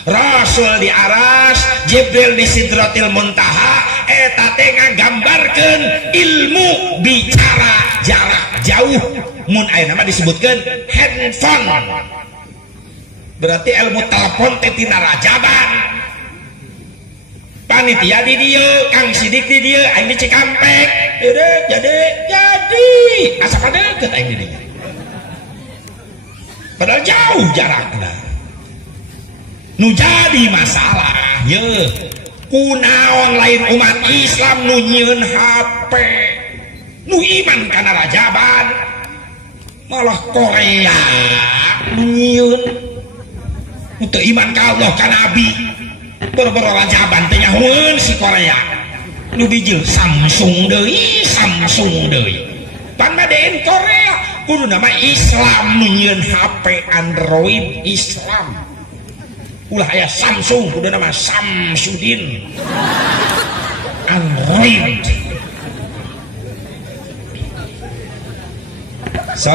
Rasul di aras, Jibril di Sidratil Muntaha, eta teh ngagambarkeun ilmu bicara jarak jauh. Mun aya nama disebutkeun handphone. Berarti ilmu telepon teh tina rajaban. Panitia di dieu, Kang Sidik di dieu, aing di Cikampek. Jadi asa kadeukeut aing di dieu. Padahal jauh jarakna. Nu jadi masalah ye kunaon lain umat Islam nu nyieun HP nu iman kana rajaban malah Korea nu nyieun nu teu iman ka Allah ka Nabi berboro rajaban teh nyahoeun si Korea nu bijil Samsung deui pan madein Korea kudu nama Islam nu nyieun HP Android Islam. Ulah aya Samsung kudu nama Samsudin Android. So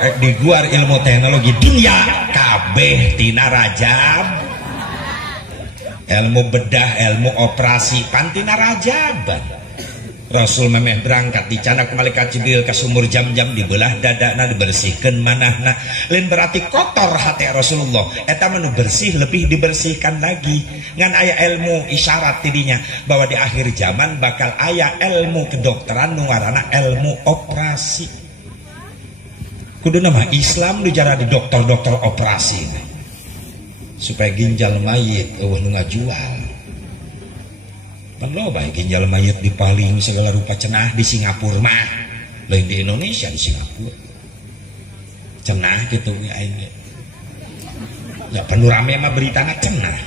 ek diguar ilmu teknologi dunia kabeh tina rajab. Ilmu bedah, ilmu operasi pantina rajaban. Rasul memeh berangkat dicana ke malaikat Jibril ke sumur jam-jam dibelah dadana dibersihkan manahna. Lain berarti kotor hati Rasulullah. Eta menu bersih lebih dibersihkan lagi. Ngan aya ilmu isyarat tidinya bahwa di akhir zaman bakal aya ilmu kedokteran nuarana ilmu operasi. Kudu nama Islam dijara di dokter-dokter operasi supaya ginjal mayit eueuh nu ngajual. Lo baik ginjal mayat dipaling segala rupa cenah di Singapura mah lain di Indonesia di Singapura cenah gitu ya aing ya penuh rame mah beritana cenah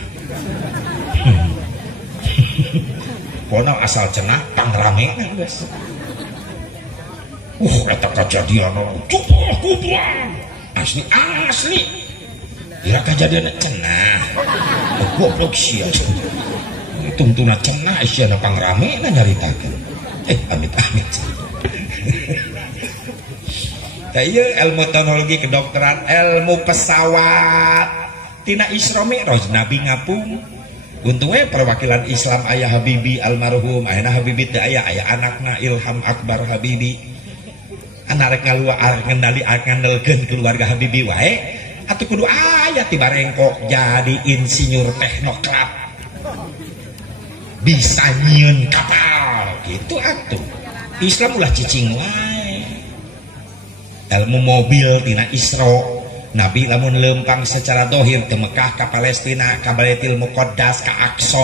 pokona asal cenah pangrame na guys eta kejadian asli ya kejadian cenah goblok sia tuntuna cenah isiana pangrame na nyaritakeun amit-amit. Tah ieu ilmu teknologi kedokteran, ilmu pesawat tina Isra Mi'raj Nabi ngapung. Untungnya perwakilan Islam aya Habibi almarhum, ayeuna Habibi teh aya anakna Ilham Akbar Habibi. Anak rek ngaluar ngendali ngandelkeun keluarga Habibi wae atuh kudu aya ti barengkok jadi insinyur teknokrat. Bisa nyieun kapal gitu atuh. Islam ulah cicing wae. Ilmu mobil tina Isra Nabi lamun lempang secara dohir ke Mekah ke Palestina ke Baitul Muqaddas ke Aqsa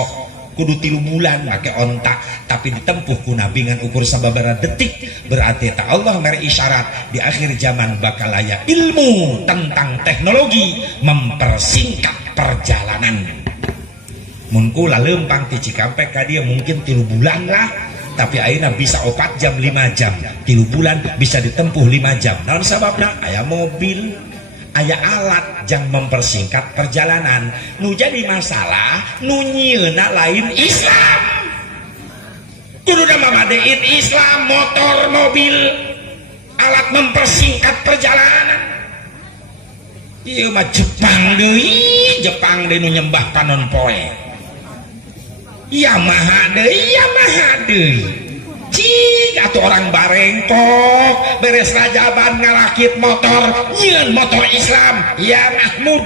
kudu 3 bulan make ontak tapi ditempuh ku Nabi ngan ukur sababaraha detik. Berarti ta Allah mere isyarat di akhir zaman bakal aya ilmu tentang teknologi mempersingkat perjalanan. Mun kula lempang ti Cikampek ka dia mungkin 3 bulan lah tapi ayeuna bisa 4 jam 5 jam 3 bulan bisa ditempuh 5 jam. Naon sababna? Aya mobil, aya alat jang mempersingkat perjalanan. Nu jadi masalah nu nyieuna lain Islam. Kuduna mamadein Islam, motor, mobil, alat mempersingkat perjalanan. Ieu mah Jepang deui nu nyembah panon poe. Yamaha deui. Cing atuh orang barengkok beres rajaban ngarakit motor, nyieun motor Islam, ya Mahmud.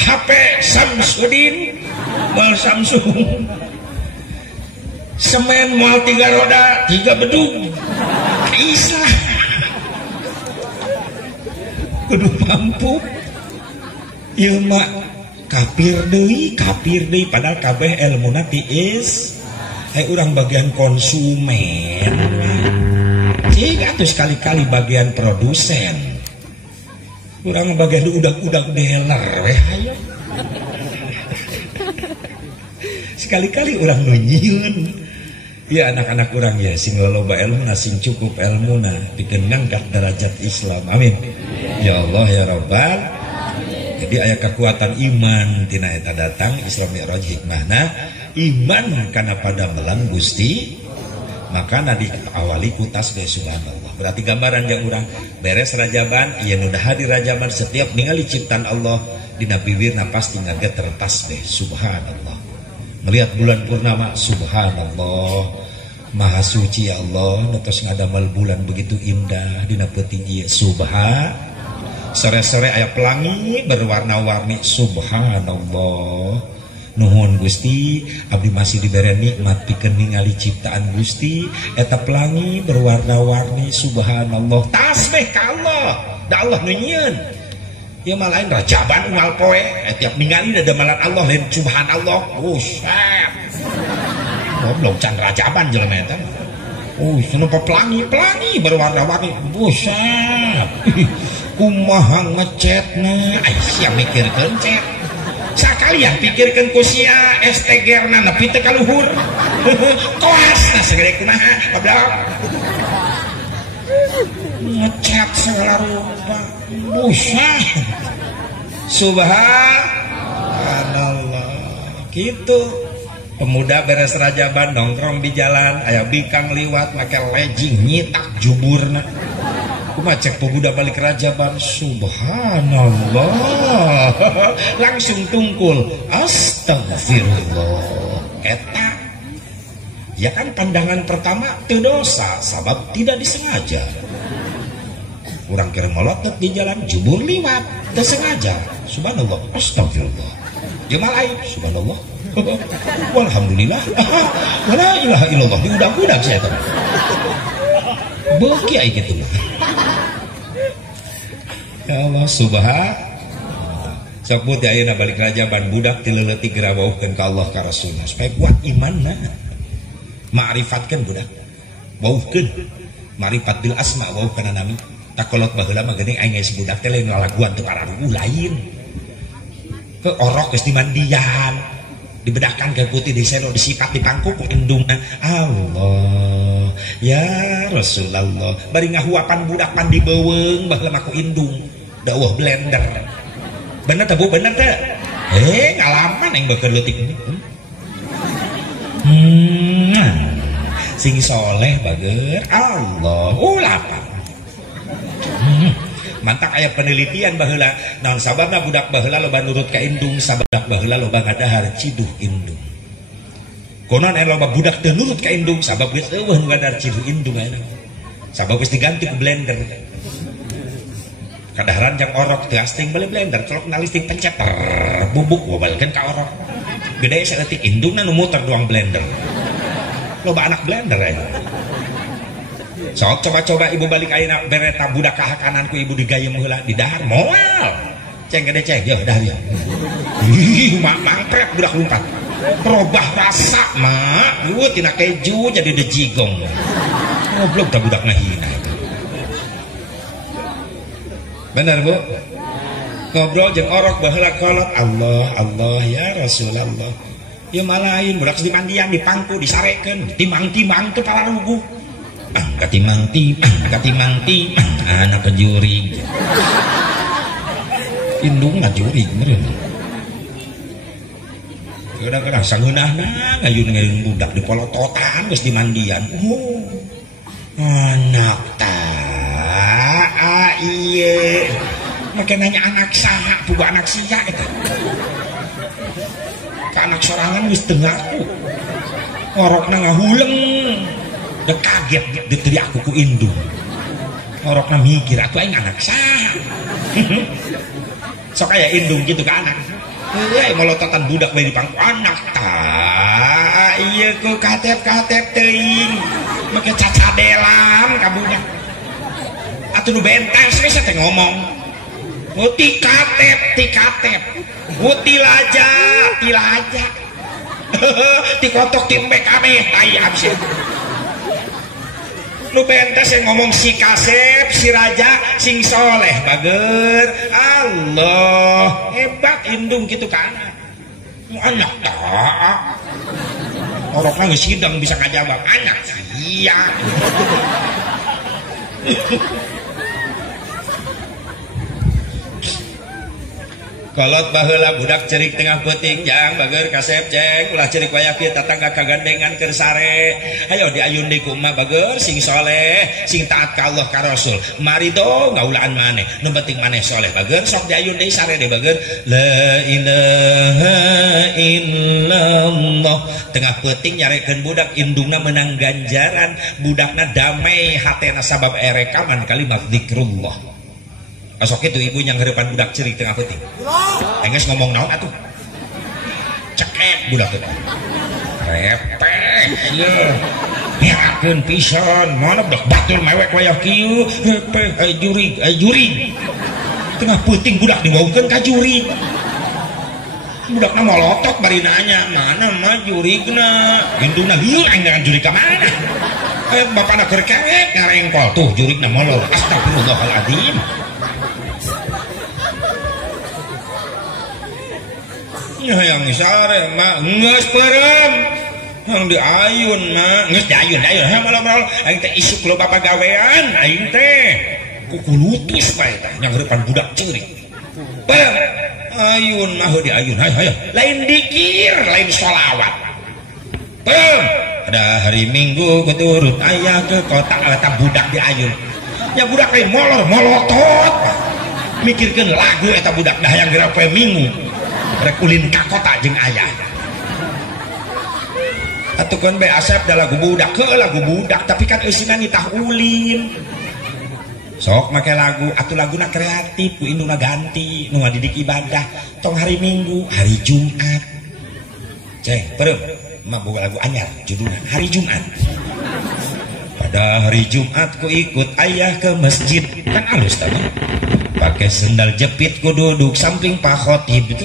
HP Samsudin, mal Samsung. Semen mal 3 roda, 3 bedug. Islam. Kudu mampu. Ieu mah kafir deui padahal kabeh ilmuna tiis urang bagian konsumen cing atuh sekali-kali bagian produsen urang bagian udak-udak dealer we hayo sekali-kali urang nu nyieun ya anak-anak urang ya sing loba ilmuna sing cukup ilmuna pikeun ngangkat derajat Islam amin ya Allah ya Rabbal. Jadi aya kekuatan iman tina eta datang Isra Mi'raj hikmahna iman kana pada melan Gusti maka nadi awali ku tasbih subhanallah. Berarti gambaran yang urang beres rajaban ieu nu dahar di rajaban setiap ningali ciptaan Allah dina bibirna pasti ngageter tasbih subhanallah. Melihat bulan purnama subhanallah. Maha suci ya Allah netos ngadamel bulan begitu indah dina peuting ieu subhan. Sore-sore aya pelangi berwarna-warni subhanallah. Nuhun Gusti abdi masih dibere nikmat pikeun ningali ciptaan Gusti eta pelangi berwarna-warni subhanallah. Tasbih ka Allah da Allah nu nyieun. Ieu mah lain rajaban unggal poe tiap ningali da damalan Allah lain subhanallah. Buset. Goblok can rajaban jelema eta. Kenapa pelangi berwarna-warni. Buset. Kumaha ngecetna sia mikirkeun cet sakalian pikirkeun ku sia STG-na nepi teu ka luhur koasna segede kumaha goblok ngecet segala rupa buset subhanallah gitu. Pemuda beres rajaban nongkrong di jalan aya bikang liwat make legging nyitak juburna kumaha cek pemuda balik rajaban subhanallah langsung tungkul astagfirullah eta ya kan pandangan pertama teu dosa sabab tidak disengaja urang keur molotot di jalan jubur liwat teu sengaja subhanallah astagfirullah jeung lain subhanallah walhamdulillah wala ilaha illallah diudag-udag saya teh beuki aya kitu ya Allah subhanallah sabut ayeuna balik rajaban budak tileuleut gerawauhkeun ka Allah ka Rasulna supaya kuat imanna ma'rifatkeun budak wauhkeun ma'rifat bil asma wauhkeun nami takolot baheula mah geuning aing geus budak teh lain ngalaguan teu pararuh lain ke orok geus dimandian dibedakan ke putih diselo disikat dipangkuk ku indungna Allah ya Rasulullah bari ngahuapan budak pan dibeuweung baheula mah ku indung dawuh blender bener teh Bu bener teh ngalaman yang beukeun leutik sing soleh bager Allah ulapa mantak aya penelitian baheula naon sababna budak baheula loba nurut ka indung sabab baheula loba ngadahar ciduh indung konon loba budak teu nurut ka indung sabab geus eueuh ngadahar ciduh indung ayeuna sabab geus diganti ku blender kadaharan jang orok teu asting beli blender colok na listrik pencet bubuk ngobalkeun ka orok gede saeutik indungna nu muter doang blender loba anak blender aja sok coba-coba ibu balik ayeuna bereta budak ka kanan ku ibu digayem heula di dahar moal ceng gede ceng yeuh dahar ya mak mangpret budak lumpat perubah rasa mak ieu tina keju jadi dejigong goblok tah budak ngahina bener Bu ngobrol jeung orok baheula kolot Allah Allah ya Rasulullah ya malain budak di mandian dipangku disarekeun timang-timang teu palarugu katimang anak penjuri indung jurig meureun kadang-kadang sangeunahna ngayun ngeureun budak di polototan geus di mandian anak ieu make nanya anak saha boga anak sia eta ka anak sorangan geus teu ngaku ngorokna ngahuleng dek kaget dek teu aku ku indung ngorokna mikir atuh aing anak saha sok aya indung gitu ka anak euy molototan budak bae di pangku anak ieu ku katep-katep teuing make cacadelan ka budak atuh nu benteng geus teh ngomong tikatep tilaja tikotok timbek kabeh aya abis lu bentes yang ngomong si kasep si raja sing soleh bager Allah hebat indung gitu kan anak tak orangnya geus sidang bisa ngajawab anak iya kolot baheula budak cerik tengah peuting jang bager kasep cek ulah cerik waya kieu tatangga kagandengan keur sare hayo diayun deui ku emma bager sing soleh sing taat ka Allah ka Rasul mari do ngaulaan maneh nu penting maneh soleh bager sok diayun deui sare deui bager la ilaha illallah tengah peuting nyarekeun budak indungna menang ganjaran budakna damai hatena sabab erekaman kalimat zikrullah. Asok itu ibu yang harapan budak cerik tengah peuting. Engges ngomong naon atuh? Cekek budak teh. Repeh ieu. Nyakeun pisan, mana budak batur mewek wayah kieu, hepeh jurig. Tengah peuting budak dibawakeun ka jurig. Budakna molotot bari nanya, "Mana mah jurigna?" Indungna lieu aing dengan jurig ka mana? Bapana keur kengek ngarengkol tuh jurigna molor. Astagfirullahaladzim. Yang sare mah geus peureum yang diayun mah geus diayun ha malam-malam aing teh isuk lo bapak gawean aing teh kuku lutis bae tah nyangeurepan budak ceurik peureum ayun mah diayun hayo lain dikir lain sholawat peureum ada hari Minggu keturut aya ke kota eta budak diayun nya budak lain molotot mikirkeun lagu eta budak dah yang geura poe Minggu rek ulin ka kota jeung ayah atukeun be Asep da lagu budak ke lagu budak tapi kan eusina nitah ulin sok make lagu atuh laguna kreatif ku indungna ganti nu ngadidik ibadah tong hari Minggu hari Jumat ceng peureum mah boga lagu anyar judulna hari Jumat pada hari Jumat ku ikut ayah ke masjid kan alus tadi pakai sendal jepit ku duduk samping Pak Khotib itu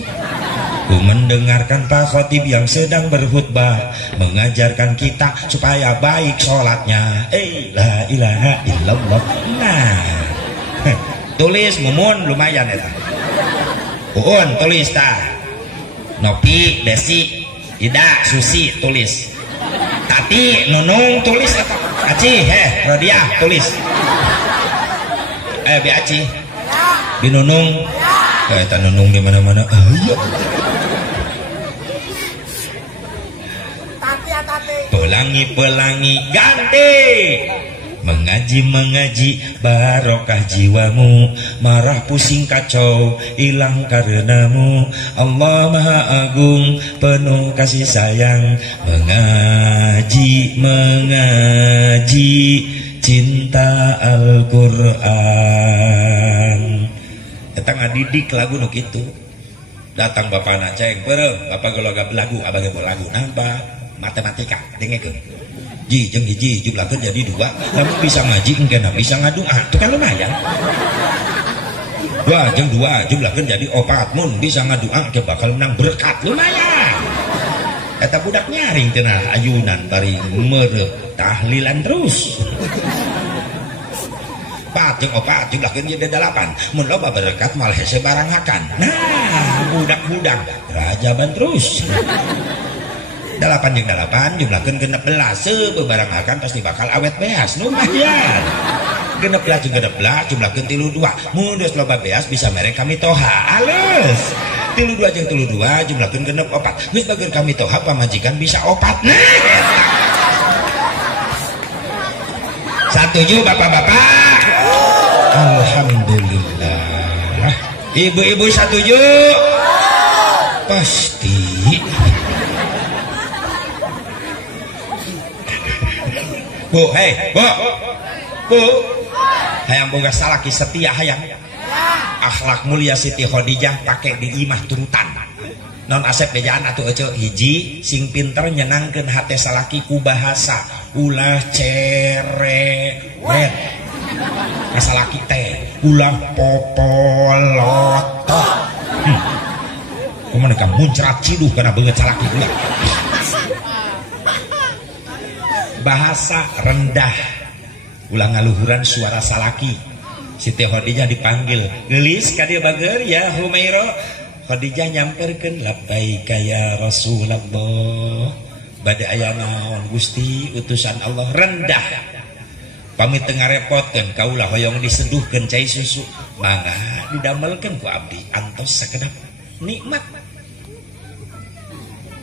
ku mendengarkan Pak Khotib yang sedang berkhutbah mengajarkan kita supaya baik sholatnya la ilaha illallah nah tulis mumun lumayan eta uun tulis tah Nopi Desi Ida Susi tulis Tati Nunung tulis eta Aci Rodia tulis Bi Aci Bi Nunung eta Nunung di mana-mana pelangi ganti mengaji barokah jiwamu marah pusing kacau hilang karenamu Allah Maha Agung penuh kasih sayang mengaji cinta Al-Quran eta ngadidik lagu nu kitu datang bapana ceng peureum bapak geloga lagu abang lagu nambah matematika dengekeun ji jeung hiji jumlahkeun jadi 2 lamun bisa ngaji engkeuna bisa ngadoa itu kan lumayan 2 jeung 2 jumlahkeun jadi 4 mun bisa ngadoa ke bakal menang berkat lumayan eta budak nyaring cenah ayunan bari meureuh tahlilan terus 4 jeung 4 jumlahkeun jadi 8 mun loba berkat mal hese barangakan nah budak-budak rajaban terus 8 jeung 8 jumlahkeun 16 sebebarang makan pasti bakal awet beas lumayan. 16 jeung 16 jumlahkeun 32 mun geus loba beas bisa mere kami toha alus. 32 jeung 32 jumlahkeun genep 4 geus bageun kami toha pamajikan bisa 4 Setuju bapak-bapak? Alhamdulillah. Ibu-ibu setuju? Pasti. Bu, hei, bu, hayang boga salaki setia hayang. Akhlak mulia Siti Khadijah pakai di imah turutan. Non asep bejaan atuh ece hiji sing pinter nyenangkeun hate salaki ku bahasa ulah cerewet. Salaki teh ulah popolotot. Kumaha ka muncrat ciduh kana beungeut salaki ulah. Bahasa rendah ulah ngaluhuran suara salaki. Siti Khadijah dipanggil geulis ka dieu bager ya Humairah. Khadijah nyamperkeun labbaika ya Rasulullah bade aya naon Gusti utusan Allah rendah pamit teu ngarepotkeun kaula hoyong diseduhkeun cai susu mangga didamelkeun ku abdi antos sakedap nikmat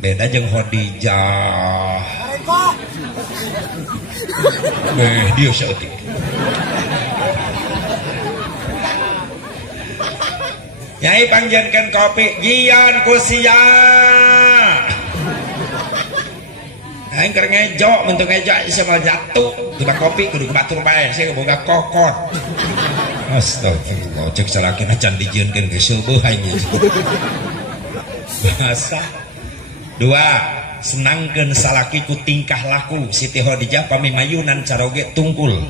beda jeung Khadijah dia saeutik Nyai panjenengan kopi jian kusia. Aing keur ngejok bentuk ngejok sama jatuh. Tukang kopi kudu batur bae saya boga kokot. Astagfirullah cek salakina can dijieunkeun geus seueuh aing. Bahasa 2 senangkeun salaki ku tingkah laku Siti Khadijah pamimayunan caroge tungkul.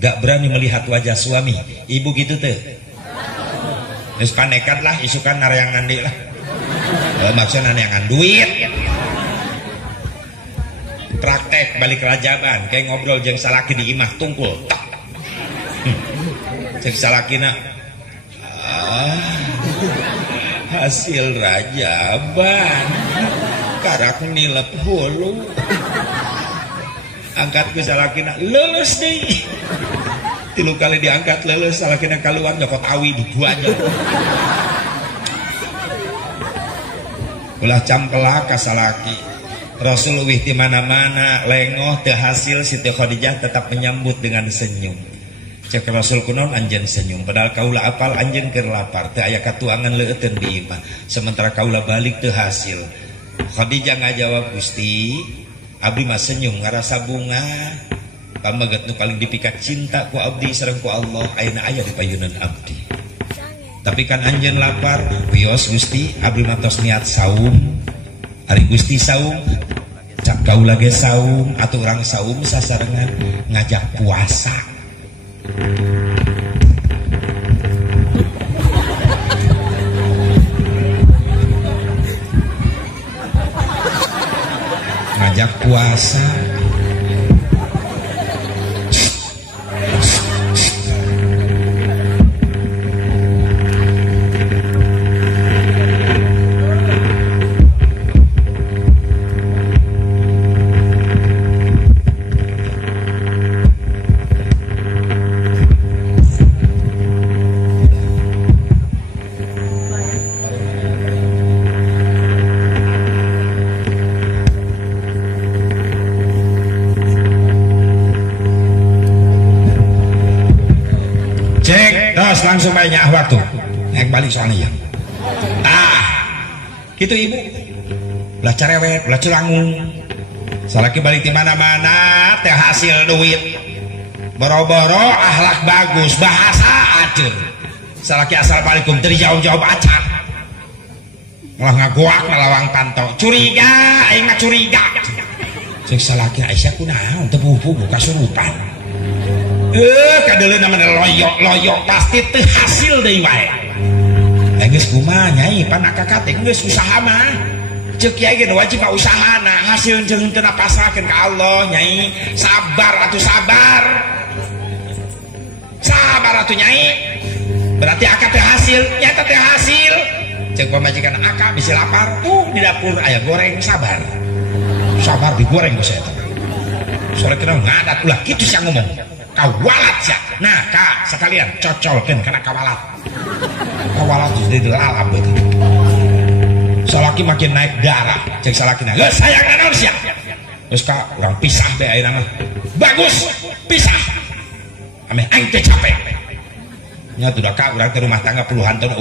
Gak berani melihat wajah suami. Ibu gitu teh. Terus panekat lah isukan nareangan di lah maksudnya nareangan duit praktek balik kerajaban kayak ngobrol jeung salaki di imah tungkul cek salakina hasil rajaban karak nilep hulu angkat ke salakina lulus deh 3 kali diangkat leles salakina kaluar nyokot awi di guanya ulah campelak ka salaki Rasul wih di mana-mana lengoh teu hasil Siti Khadijah tetap menyambut dengan senyum cek Rasul kunaon anjeun senyum padahal kaula apal anjeun keur lapar teu aya katuangan leueteun di imah sementara kaula balik teu hasil Khadijah ngajawab Gusti abdi mah senyum ngarasa bunga pamaget nu paling dipikat cinta ku abdi sareng ku Allah ayeuna aya di payunan abdi tapi kan anjeun lapar wios Gusti abdi matos niat saum ari Gusti saum cak kaula ge saum atuh urang saum sasarengan ngajak puasa ngajak puasa langsung banyak waktu naik balik soalnya ya gitu ibu belah cerewet belah celangung salaki balik di mana-mana teh hasil duit boro-boro akhlak bagus bahasa acur salaki assalamualaikum teri jauh-jauh acak malah ngagoak ngelawang tanto curiga aing mah curiga cek salaki Aisyah kunaon teu bubu kasurupan kadele namanya loyok pasti teu hasil deui wae. Geus kumaha nyai pan kakak teh geus usaha mah. Ceuk kiai ge wajib ka usahana, hasil jeung teu napasrakeun ka Allah nyai. Sabar atuh sabar. Sabar atuh nyai. Berarti akad teh hasil, nyata teh hasil. Ceuk pamajikan akak bisi lapar tuh di dapur aya goreng sabar. sabar digoreng ku saya soalnya kena ngadat ulah gitu sih ngomong kawalat sih nah kak sekalian cocolkan karena kawalat jadi lalap itu salaki makin naik darah cek salaki nah sayang nanon sih terus kak orang pisah deh air nama bagus pisah ame aing teh capek nya tuh kak orang ke rumah tangga puluhan tahun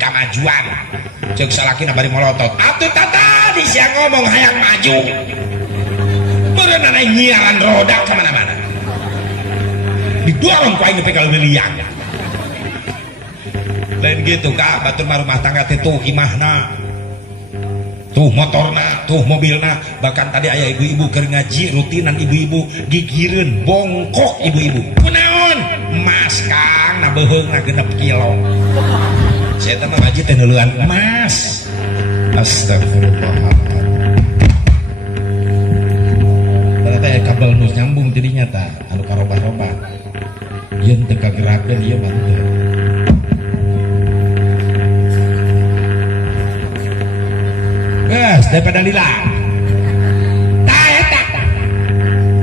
kamajuan cek salaki na bari molotot atuh tata di siang ngomong hayang maju meureun ana nyiaran roda kemana-mana didorong ku aing nepi ka leuwih lain gitu kak batur rumah tangga teh tuh imahna tuh motorna tuh mobilna bahkan tadi ayah ibu-ibu keur ngaji rutinan ibu-ibu gigireun bongkok ibu-ibu kunaon mas kang na beheungna 6 kilo saya teh ngaji teh neuleuan mas astagfirullahaladzim ternyata kabel nu nyambung tidinya tah anu karobah-robah ieun teu kagerakeun ieu mah teu gas daripada lilang tak eta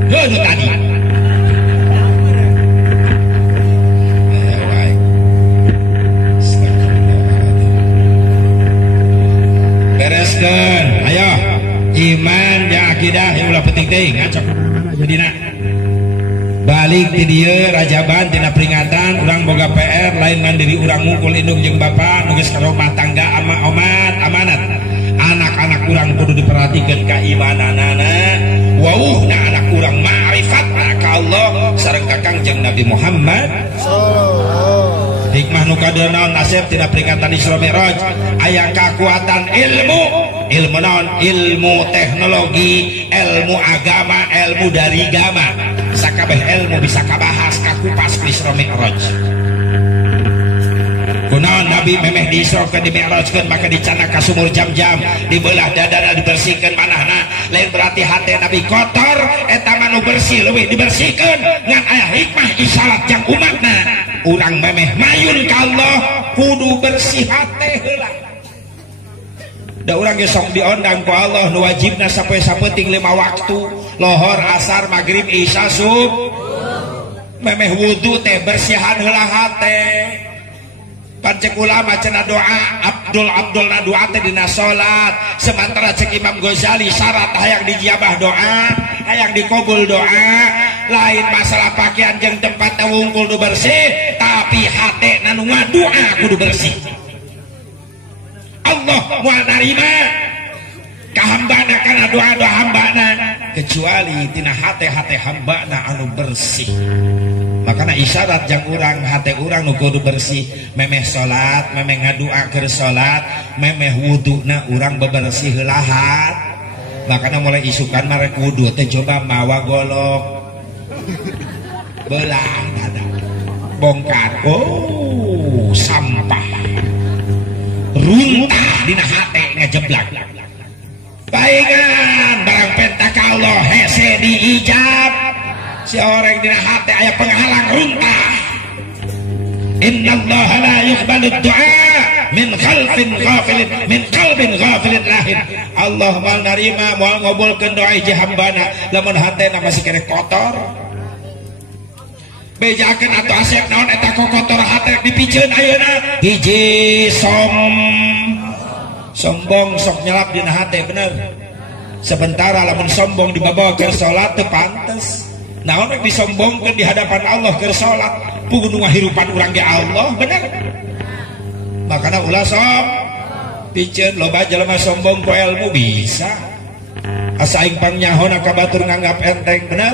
itu tadi bereskan ayo iman dan akidah yang ulah penting teh ngacok jadina balik di dia rajaban tina peringatan urang boga PR lain mandiri urang mungkul indung jeung bapa nu geus rumah tangga amanat anak-anak kurang kudu diperhatikan keimananana wauhna anak kurang ma'rifat ka Allah sareng ka Kangjeng Nabi Muhammad hikmah nu kadeuna naon nasib tina peringatan Isra Mi'raj aya kakuatan ilmu naon ilmu teknologi ilmu agama ilmu dari agama sakabeh ilmu bisa kabahas kakupas Isra Mi'raj kunaon Nabi memeh diisrokeun di mi'rajkeun maka dicana ka sumur jam-jam dibelah dadana dibersihkeun manahna lain berarti hati Nabi kotor eta mah nu bersih leuwih dibersihkeun ngan aya hikmah isyarat jang umatna urang memeh mayun ka Allah kudu bersih hati heula da urang ge sok diondang ku Allah nu wajibna sapoe-sapoting 5 waktu lohor asar maghrib isya subuh memeh wudu teh bersihan heula hate pancek ulama cenah doa Abdul na doa teh dina salat sementara cek Imam Ghazali syarat hayang dijabah doa hayang dikabul doa lain masalah pakaian jeung tempat wungkul nu bersih tapi hatena nu ngadoa kudu bersih Allah moal narima ka hambana kana doa-doa hambana kecuali tina hate-hate hambana anu bersih makana isyarat jang urang hate urang nu kudu bersih memeh salat memeh ngadua keur salat memeh wuduna urang bebersih heula hat makana mulai isukan marek wudu teh coba mawa golok belah dada bongkar sampah runtah dina hate ngajeblak baingan barang penta ka Allah hese diijab si orang dina hati aya penghalang runtah innallaha la yuqbalu du'a min qalbin ghafilin lahin Allah mal narima moal ngabulkeun doa hiji hambana lamun hatena masih kene kotor bejakeun atuh asep naon eta kotor hate dipikeun ayeuna hiji sombong sok nyelap dina hate bener sementara lamun sombong dibawa ke salat teu pantes naon rek disombongkeun di hadapan Allah keur salat kudu ngahirupan urang ge Allah bener makana ulah sok piceun loba jelema sombong ku ilmu bisa asa aing pangnyahoana ka batur nganggap enteng bener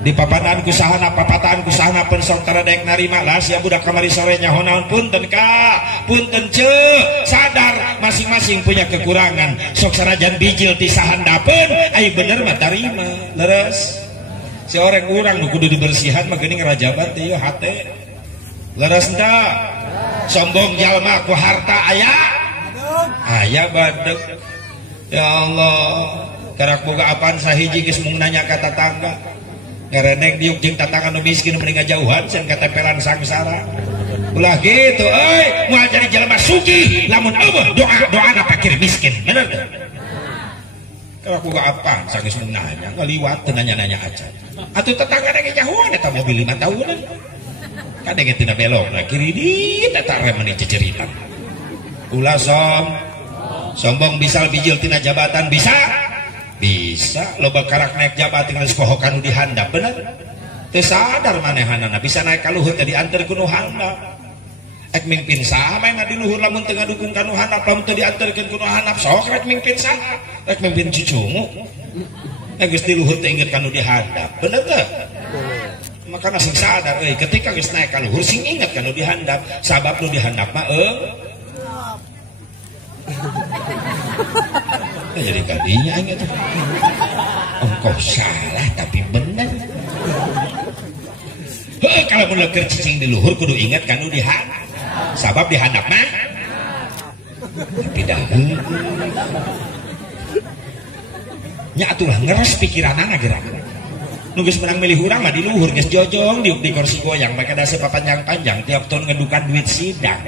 di papanan ku sahana papataan ku sahana pun sok taradek narima lah sia budak kamari sore nyahonaon punten ka punten ceu sadar masing-masing punya kekurangan sok sanajan bijil ti sahandapeun ai bener mah tarima leres si orang nu kudu dibersihan mah geuning rajaban teh ieu hate leres henteu sombong jalma ku harta aya badeuk ya Allah karak boga apaan sahiji geus mung nanya ka tatangga ngareneg diuk jeung tatangga nu miskin mending ngajauhan sen katempelan sangsara ulah gitu euy moal jadi jalma sugih lamun eueuh doa-doana fakir miskin bener Kalau aku gak apa, sanggeus nanya, ngaliwat nanya-nanya aja. Atuh tetangga denge jauhan eta mobil 5 tahunan. Kadenge tina belok na kiri di eta rem meni ceceritan. Ulah sombong bisa bijil tina jabatan bisa? Bisa. Loba karak naik jabatan geus pohokan nu dihandap bener. Teu sadar manehanana bisa naik ka luhur teh dianter ku nu handap. Ek mimpin saha maena di luhur lamun teu ngadukung ka nu handap lamun teu dianterkeun ku nu handap sok rek mimpin saha? Rek mimpin cucungu. Geus di luhur teh inget ka nu dihandap. Bener teu? Makana sing sadar euy ketika geus naik ka luhur sing inget ka nu dihandap, sabab nu dihandap mah jadi kadinya aing eta. Engkau salah tapi bener. Heuh kalau mun keur cicing di luhur kudu inget ka nu dihandap. Sabab dihandap mah tidak nya atulah ngeres pikiranana gerak nu geus menang milih urang mah di luhur geus jojong di kursi goyang make da panjang-panjang tiap tahun ngedukan duit sidang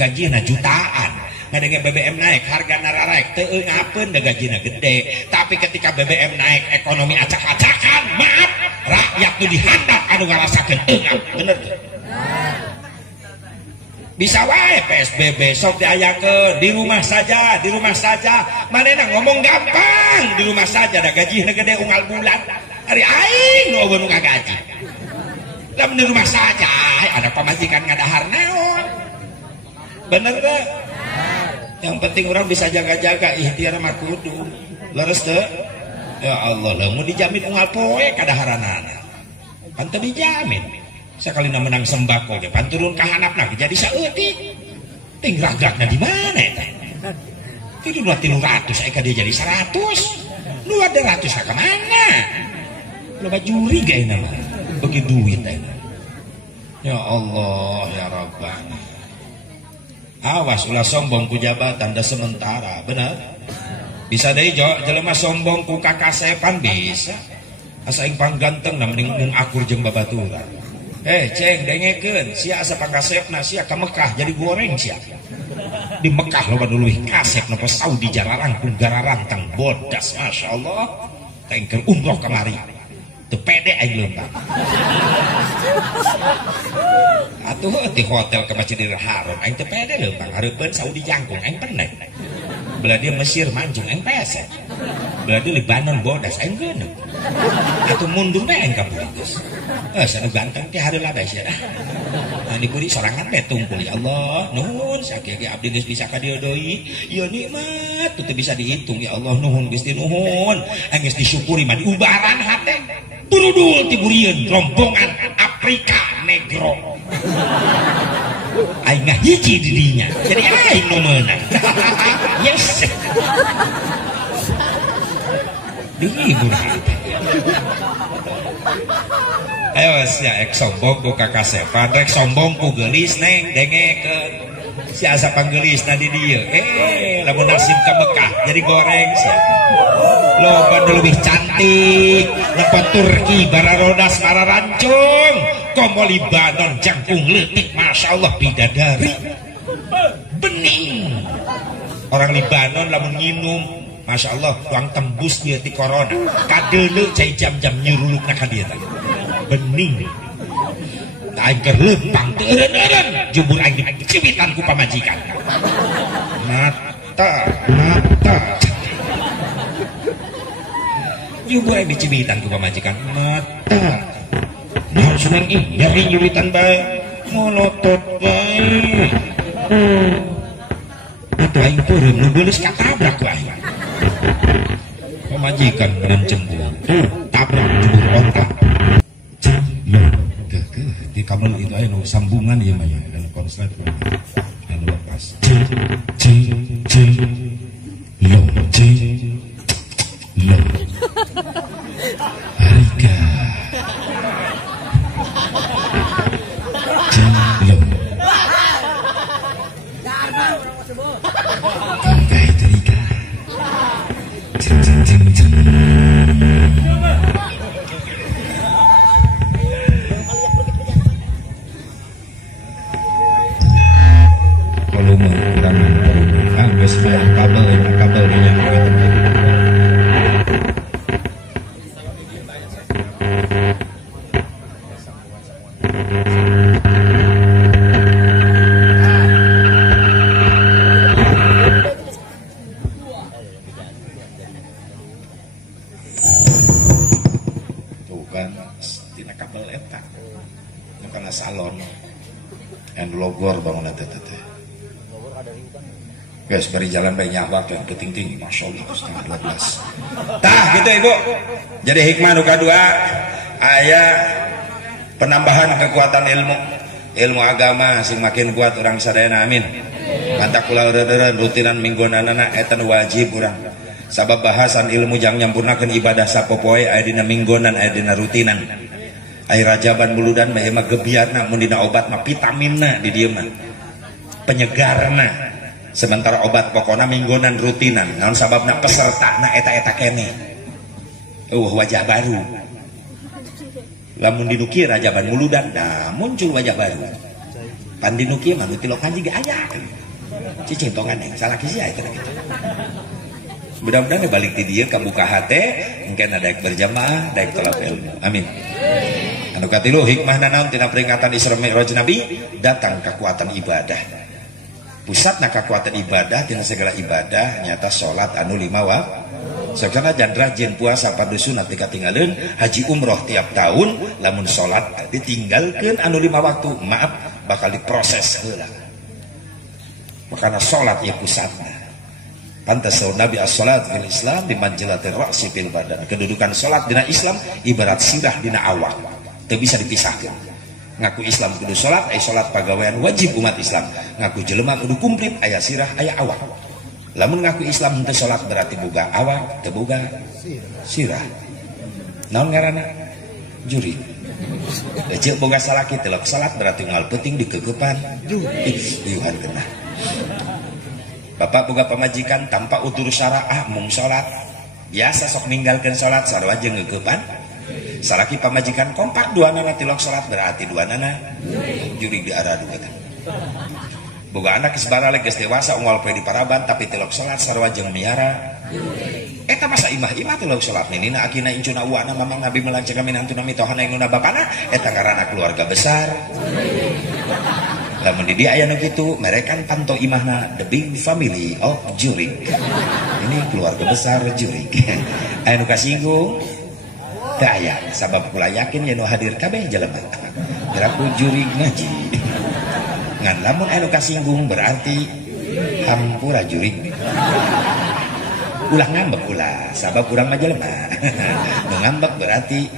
gajina jutaan ngadenge BBM naik harga nararek teu ngapeun da gajina gede tapi ketika BBM naik ekonomi acak-acakan maaf rakyat nu dihandap anu ngarasakeun eungap bener tuh bisa wae PSBB sok diayakeun di rumah saja manehna ngomong gampang di rumah saja da gajina gede unggal bulan ari aing nu eueuh nu ngagaji lamun di rumah saja ada pamajikan ngadahar naon bener teh yang penting orang bisa jaga-jaga ikhtiar mah kudu leres teh ya Allah lamun dijamin unggal poe kadaharanana kan teu dijamin sekali menang sembako ge pan turun ka handapna jadi saeutik ting ragakna di mana eta itu 300 eka dia jadi 100 200 ka mana loba juri ge nama bagi duit eta ya Allah ya Rabbana awas ulah sombong ku jabatan da sementara bener bisa deui jelema sombong ku kakasepan bisa asa aing pangganteng na mending akur jeung babaturan ceng dengekeun sia asa pangkasepna sia ka Mekah jadi goreng sia di Mekah loba dulu kasep napa Saudi jararang ku gararantang bodas masyaallah tengker umroh kamari teu pede aing leumpang atuh di hotel ke Masjidil Haram aing teu pede leumpang hareupeun Saudi jangkung aing pernah belah dia Mesir mancung aing pese belah dia Libanon bodas aing geuneuh atuh mundur bae aing ka Buris sanu ganteng teh hareula bae sia nah di kuring sorangan teh tungkul ya Allah nuhun sakieu abdi geus bisa ka dieu deui ieu nikmat teu bisa dihitung ya Allah nuhun Gusti nuhun aing geus disyukuri mah diubaran hate turudul tiburieun rombongan Afrika Negro aing ngahiji di dinya jadi aing nu meunang yes dihibur ayo sia ek sombong ku kakasepan rek sombong ku geulis neng dengekeun sia asa panggeulisna di dieu lamun nasib ka Mekah jadi goreng sia loba nu leuwih cantik nepo Turki bararodas mararancung komo Libanon jangkung leutik masyaallah bidadari bening orang Libanon lamun nginum masyaallah tuang tembus dia ti corona kadeuleu cai jam-jam nyurulukna ka dieu teh bening aing keur leumpang teu eureun jubur aing dicibitan ku pamajikan mata jubur aing dicibitan ku pamajikan mata naon seneng nyeri nyuritan bae molotot bae atuh aing peureum nu geulis katabrak bae pamajikan meureun cemburu tabrak jubur otak di kabel itu aja sambungan ya maya dan konslet dan lepas lo harga lo kayak terika kabel yang Marhaban tina kabel eta nu kana salon and logor bangun teh teh guys bari jalan bae nyawak yang penting-tinggi masyaallah setengah 12 tah gitu ibu. Jadi hikmah nu kadua aya penambahan kekuatan ilmu agama sing makin kuat orang sadayana amin. Mata kula ureureun rutinan minggonanana eta wajib urang. Sabab bahasan ilmu jang nyampurnakeun ibadah sapopoe aya dina minggonan aya dina rutinan. Aya rajaban buludan mah emang gebiarna mun dina obat mah vitaminna di dieu mah. Penyegarna. Sementara obat pokona minggonan rutinan. Naon sababna pesertana eta-eta keneh. Wajah baru. Lamun dinuki rajaban buludan dah muncul wajah baru. Pan dinuki mah nu tilokan jiga aya. Cicing tongan yang salah kisi aya gitu. Mudah-mudahan balik di dieu kabuka hate engke daek berjamaah daek tolak ilmu. Amin. Anu katilu hikmahna naon tina peringatan Isra Mi'raj Nabi datang kekuatan ibadah. Pusatna kekuatan ibadah tina segala ibadah nyata salat anu 5 waktu. Sakana jandra jeung puasa padusun ati katinggalieun haji umroh tiap tahun lamun salat ditinggalkeun anu 5 waktu maaf bakal diproses heula. Makana salat ieu pusatna. Pantas Nabi as-salat fil Islam di manjilatir ra'si fil badan. Kedudukan salat dina Islam ibarat sirah dina awak. Teu bisa dipisahkeun. Ngaku Islam kudu salat, aya salat pagawean wajib umat Islam. Ngaku jelema kudu kumplit aya sirah, aya awak. Lamun ngaku Islam teu salat berarti boga awak, teu boga sirah. Naon ngaranna? Juri. Da ceuk boga salaki teu salat berarti unggal peuting dikeukepan juri. Liuhan genah. Bapak boga pamajikan tanpa utur syara'ah mung salat. Biasa sok ninggalkeun salat sarua jeung ngeukepan. Salaki pamajikan kompak dua nana tilok salat berarti dua nana juri di arah dua kan. Boga anak isbaralik geus dewasa unggal poe di paraban tapi tilok salat sarua jeung miara. Eta masa imah-imah tilok salat nina akina incuna uwana mamang nabi melanceuk minantuna mitohana inguna bapana eta ngaranna keluarga besar. Lamun di dia aya nu kitu merekan panto imahna the big family of Jurik. Ini keluarga besar Jurik. Aya nu kasinggung teu aya sabab kula yakin yen nu hadir kabeh jelema gerak Jurik ngaji. Ngan lamun aya nu kasinggung berarti hampura Jurik. Ulah ngambek ulah sabab urang mah jelema. Nu ngambek berarti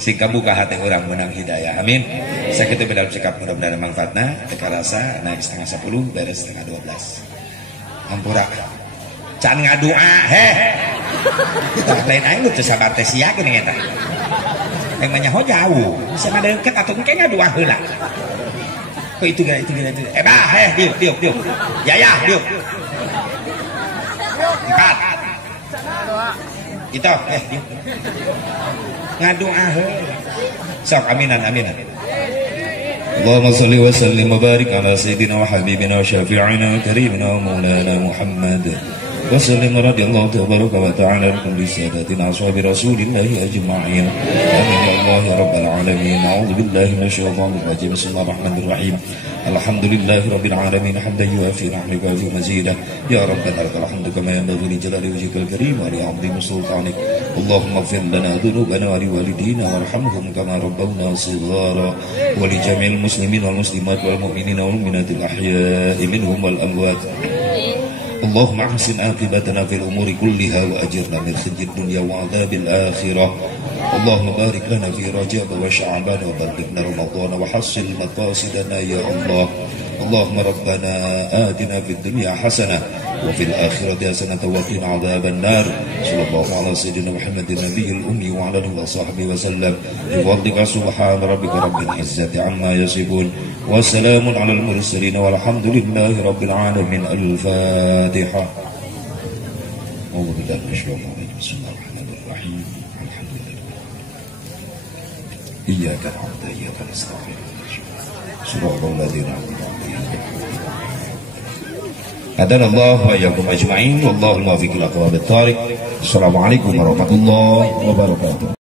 sing kabuka hati orang menang hidayah amin. Saya kita dalam cekap mudah-mudahan manfaatna teka rasa naik setengah 10 beres setengah 12 ampura can ngadua tak lain aing teu sabar teh sia geuning eta emangnya ho jauh bisa ngadeukeut atuh engke ngadua heula kok itu diuk ya diuk empat itu diuk ngadua sok aminan Allahumma salli wa sallim wa barik ala sayyidina wa habibina wa syafi'ina wa karimina wa maulana Muhammad wa sallim radiyallahu tabaraka wa ta'ala kulli sadatina ashabi rasulillahi ajma'in amin ya Allah ya rabbal alamin a'udzu billahi minasyaitonir rajim bismillahirrahmanirrahim alhamdulillahi rabbil alamin hamdan yuafi ni'maka wa mazidah ya rabbana lakal hamdu kama yanbaghi li jalali wajhikal karim wa li 'azimi sultanik Allahumma ighfir lana dhunubana wa li walidina warhamhum kama rabbawna shighara wa li jami'il muslimin wal muslimat wal mu'minina wal mu'minatil ahya'i minhum wal amwat Allahumma ahsin aqibatana fil umuri kulliha wa ajirna min khizyid dunya wa 'adzabil akhirah Allahumma barik lana fi Rajab wa Sya'ban wa ballighna Ramadan wa hassil maqasidana ya Allah Allahumma rabbana atina fid dunya hasanah wa fil akhirati hasanah wa qina 'adzaban nar sallallahu ala sayyidina Muhammadin nabiyil ummi wa ala alihi wa sahbihi wa sallam bi fadlika subhana rabbika rabbil izzati amma yasifun wa salamun alal mursalin walhamdulillahi rabbil alamin al-Fatihah. A'udzu billahi minasyaitonir rajim. Bismillahirrahmanirrahim. Iyyaka na'budu wa iyyaka nasta'in. Shiratal ladzina an'amta 'alaihim. Hadanallahu wa iyyakum ajma'in. Wallahul muwaffiq ila aqwamit thoriq. Assalamualaikum warahmatullahi wabarakatuh.